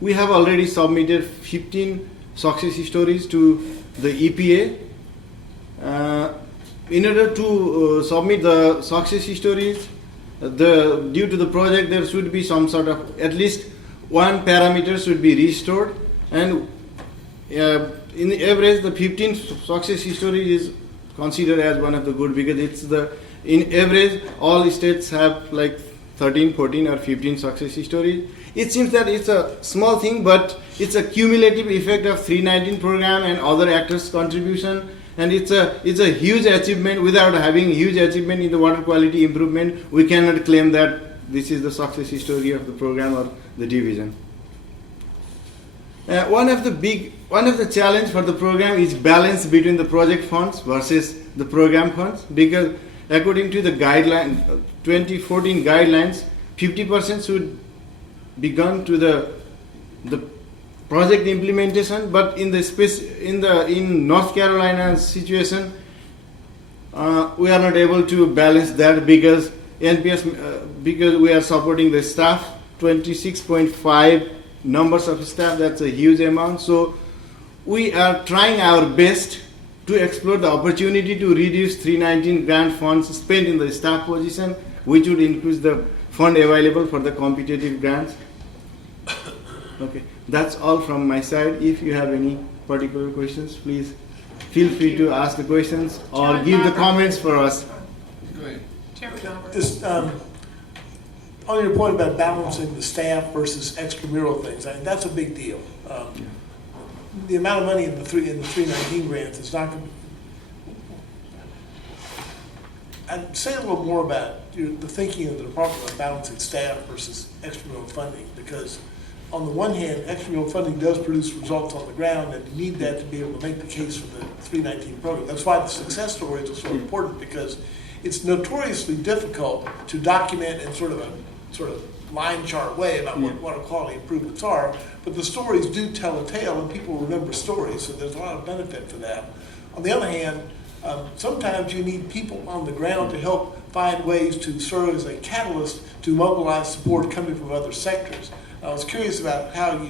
we have already submitted 15 success stories to the EPA. In order to submit the success stories, due to the project, there should be some sort of, at least one parameter should be restored. And in the average, the 15 success stories is considered as one of the good, because in average, all states have 13, 14 or 15 success stories. It seems that it's a small thing, but it's a cumulative effect of 319 program and other actors' contribution, and it's a huge achievement. Without having huge achievement in the water quality improvement, we cannot claim that this is the success story of the program or the division. One of the challenge for the program is balance between the project funds versus the program funds, because according to the 2014 guidelines, 50% should be gone to the project implementation. But in North Carolina situation, we are not able to balance that, because because we are supporting the staff, 26.5 numbers of staff. That's a huge amount. So we are trying our best to explore the opportunity to reduce 319 grant funds spent in the staff position, which would increase the fund available for the competitive grants. Okay, that's all from my side. If you have any particular questions, please feel free to ask the questions or give the comments for us. This, on your point about balancing the staff versus extramural things, I mean, that's a big deal. The amount of money in the 319 grants is not going to. I'd say a little more about the thinking of the department of balancing staff versus extramural funding, because on the one hand, extramural funding does produce results on the ground, and you need that to be able to make the case for the 319 program. That's why the success stories are so important, because it's notoriously difficult to document in sort of line chart way about what water quality improvements are, but the stories do tell a tale, and people remember stories, so there's a lot of benefit for that. On the other hand, sometimes you need people on the ground to help find ways to serve as a catalyst to mobilize support coming from other sectors. I was curious about how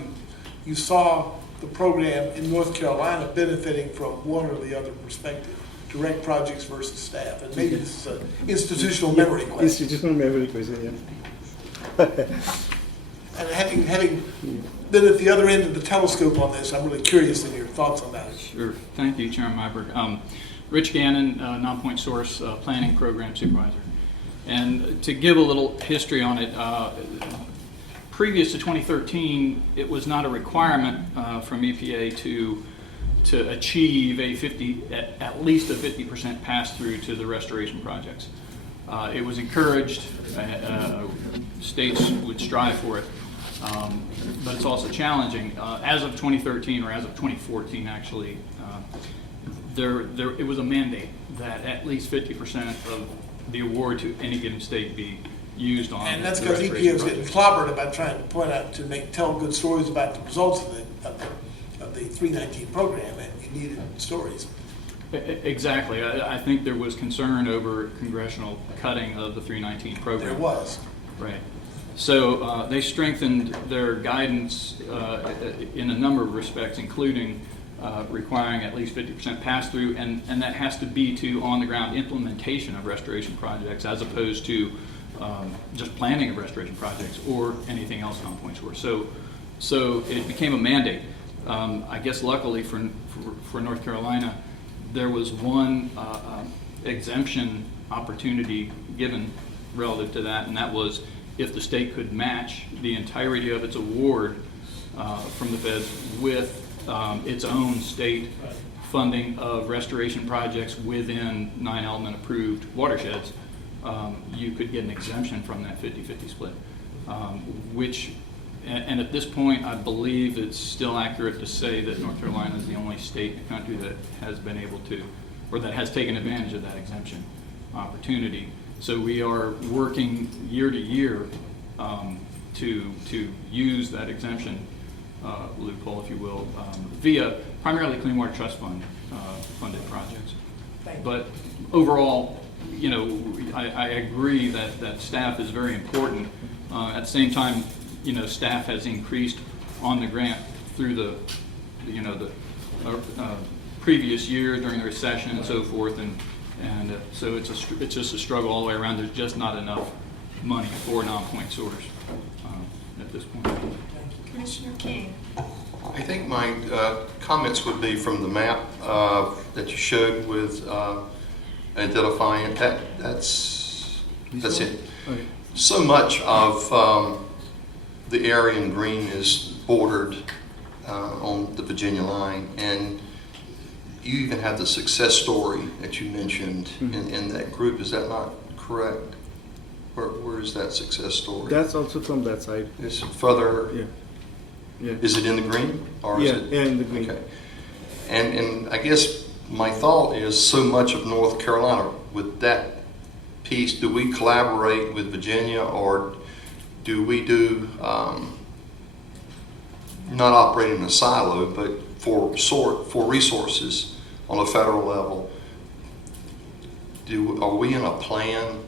you saw the program in North Carolina benefiting from one or the other perspective, direct projects versus staff. And maybe this is an institutional memory question. Institutional memory question, yeah. And having been at the other end of the telescope on this, I'm really curious in your thoughts on that. Sure. Thank you, Chairman Myberg. Rich Gannon, Non-Point Source Planning Program Supervisor. And to give a little history on it, previous to 2013, it was not a requirement from EPA to achieve at least a 50% pass-through to the restoration projects. It was encouraged, states would strive for it, but it's also challenging. As of 2013, or as of 2014 actually, it was a mandate that at least 50% of the award to any given state be used on. And that's because EPA was getting clobbered about trying to point out tell good stories about the results of the 319 program, and you needed stories. Exactly. I think there was concern over congressional cutting of the 319 program. There was. Right. So they strengthened their guidance in a number of respects, including requiring at least 50% pass-through, and that has to be to on-the-ground implementation of restoration projects, as opposed to just planning of restoration projects or anything else on point source. So it became a mandate. I guess luckily for North Carolina, there was one exemption opportunity given relative to that, and that was if the state could match the entirety of its award from the feds with its own state funding of restoration projects within 9-element approved watersheds, you could get an exemption from that 50-50 split, and at this point, I believe it's still accurate to say that North Carolina is the only state in the country that has been able to, or that has taken advantage of that exemption opportunity. So we are working year to year to use that exemption loophole, if you will, via primarily Clean Water Trust Fund funded projects. But overall, I agree that staff is very important. At the same time, staff has increased on the grant through the previous year during the recession and so forth, and so it's just a struggle all the way around. There's just not enough money for non-point source at this point. Commissioner King. I think my comments would be from the map that you showed with identifying it. That's it. Okay. So much of the area in green is bordered on the Virginia line, and you even have the success story that you mentioned in that group. Is that not correct? Where is that success story? That's also from that side. It's further. Yeah. Yeah. Is it in the green? Or yeah, is it? Yeah, in the green. Okay. And I guess my thought is so much of North Carolina with that piece, do we collaborate with Virginia, or do we do, not operate in a silo, but for resources on a federal level? Are we in a plan,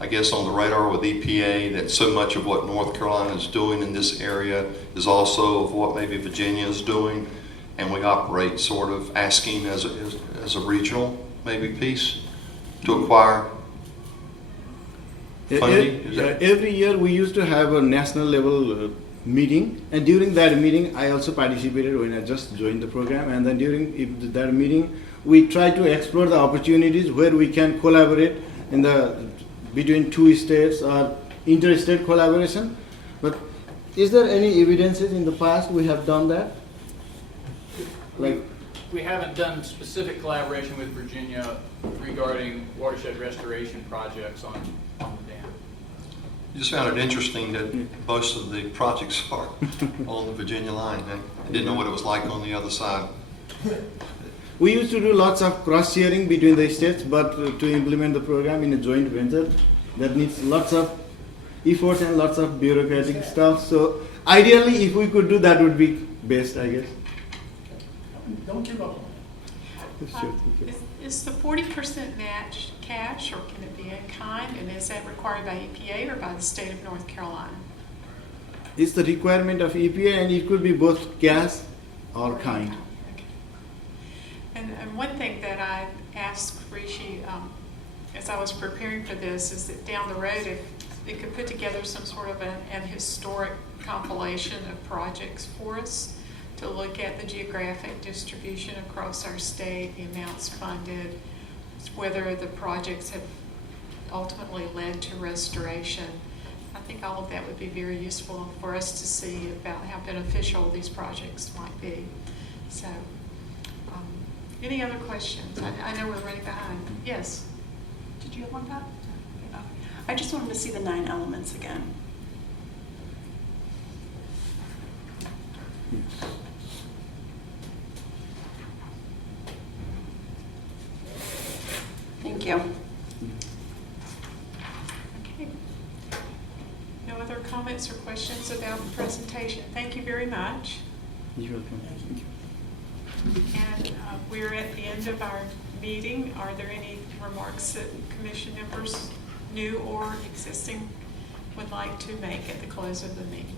I guess, on the radar with EPA that so much of what North Carolina is doing in this area is also of what maybe Virginia is doing, and we operate sort of asking as a regional maybe piece to acquire funding? Every year we used to have a national level meeting, and during that meeting I also participated when I just joined the program, and then during that meeting we try to explore the opportunities where we can collaborate between two states or interstate collaboration. But is there any evidences in the past we have done that? Like, We haven't done specific collaboration with Virginia regarding watershed restoration projects on the dam. Just found it interesting that most of the projects are on the Virginia line. I didn't know what it was like on the other side. we used to do lots of cross-sharing between the states, but to implement the program in a joint venture, that needs lots of effort and lots of bureaucratic stuff. So ideally, if we could do that, would be best, I guess. Don't give up. Is the 40% match cash, or can it be in kind? And is that required by EPA or by the state of North Carolina? It's the requirement of EPA, and it could be both gas or kind. Okay. And one thing that I asked Rishi as I was preparing for this is that down the road, if it could put together some sort of an historic compilation of projects for us to look at the geographic distribution across our state, the amounts funded, whether the projects have ultimately led to restoration. I think all of that would be very useful for us to see about how beneficial these projects might be. So, any other questions? I know we're running behind. Yes? Did you have one, Pat? Okay. I just wanted to see the 9 elements again. Thank you. Okay. No other comments or questions about the presentation? Thank you very much. You're welcome. Thank you. And we're at the end of our meeting. Are there any remarks that commission members, new or existing, would like to make at the close of the meeting?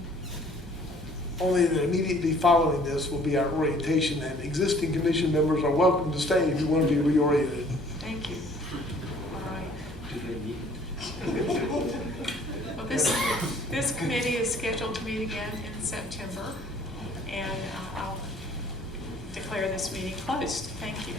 Only that immediately following this will be our orientation, and existing commission members are welcome to stay if you want to be reoriented. Thank you. All right. Well, this committee is scheduled to meet again in September, and I'll declare this meeting closed. Thank you.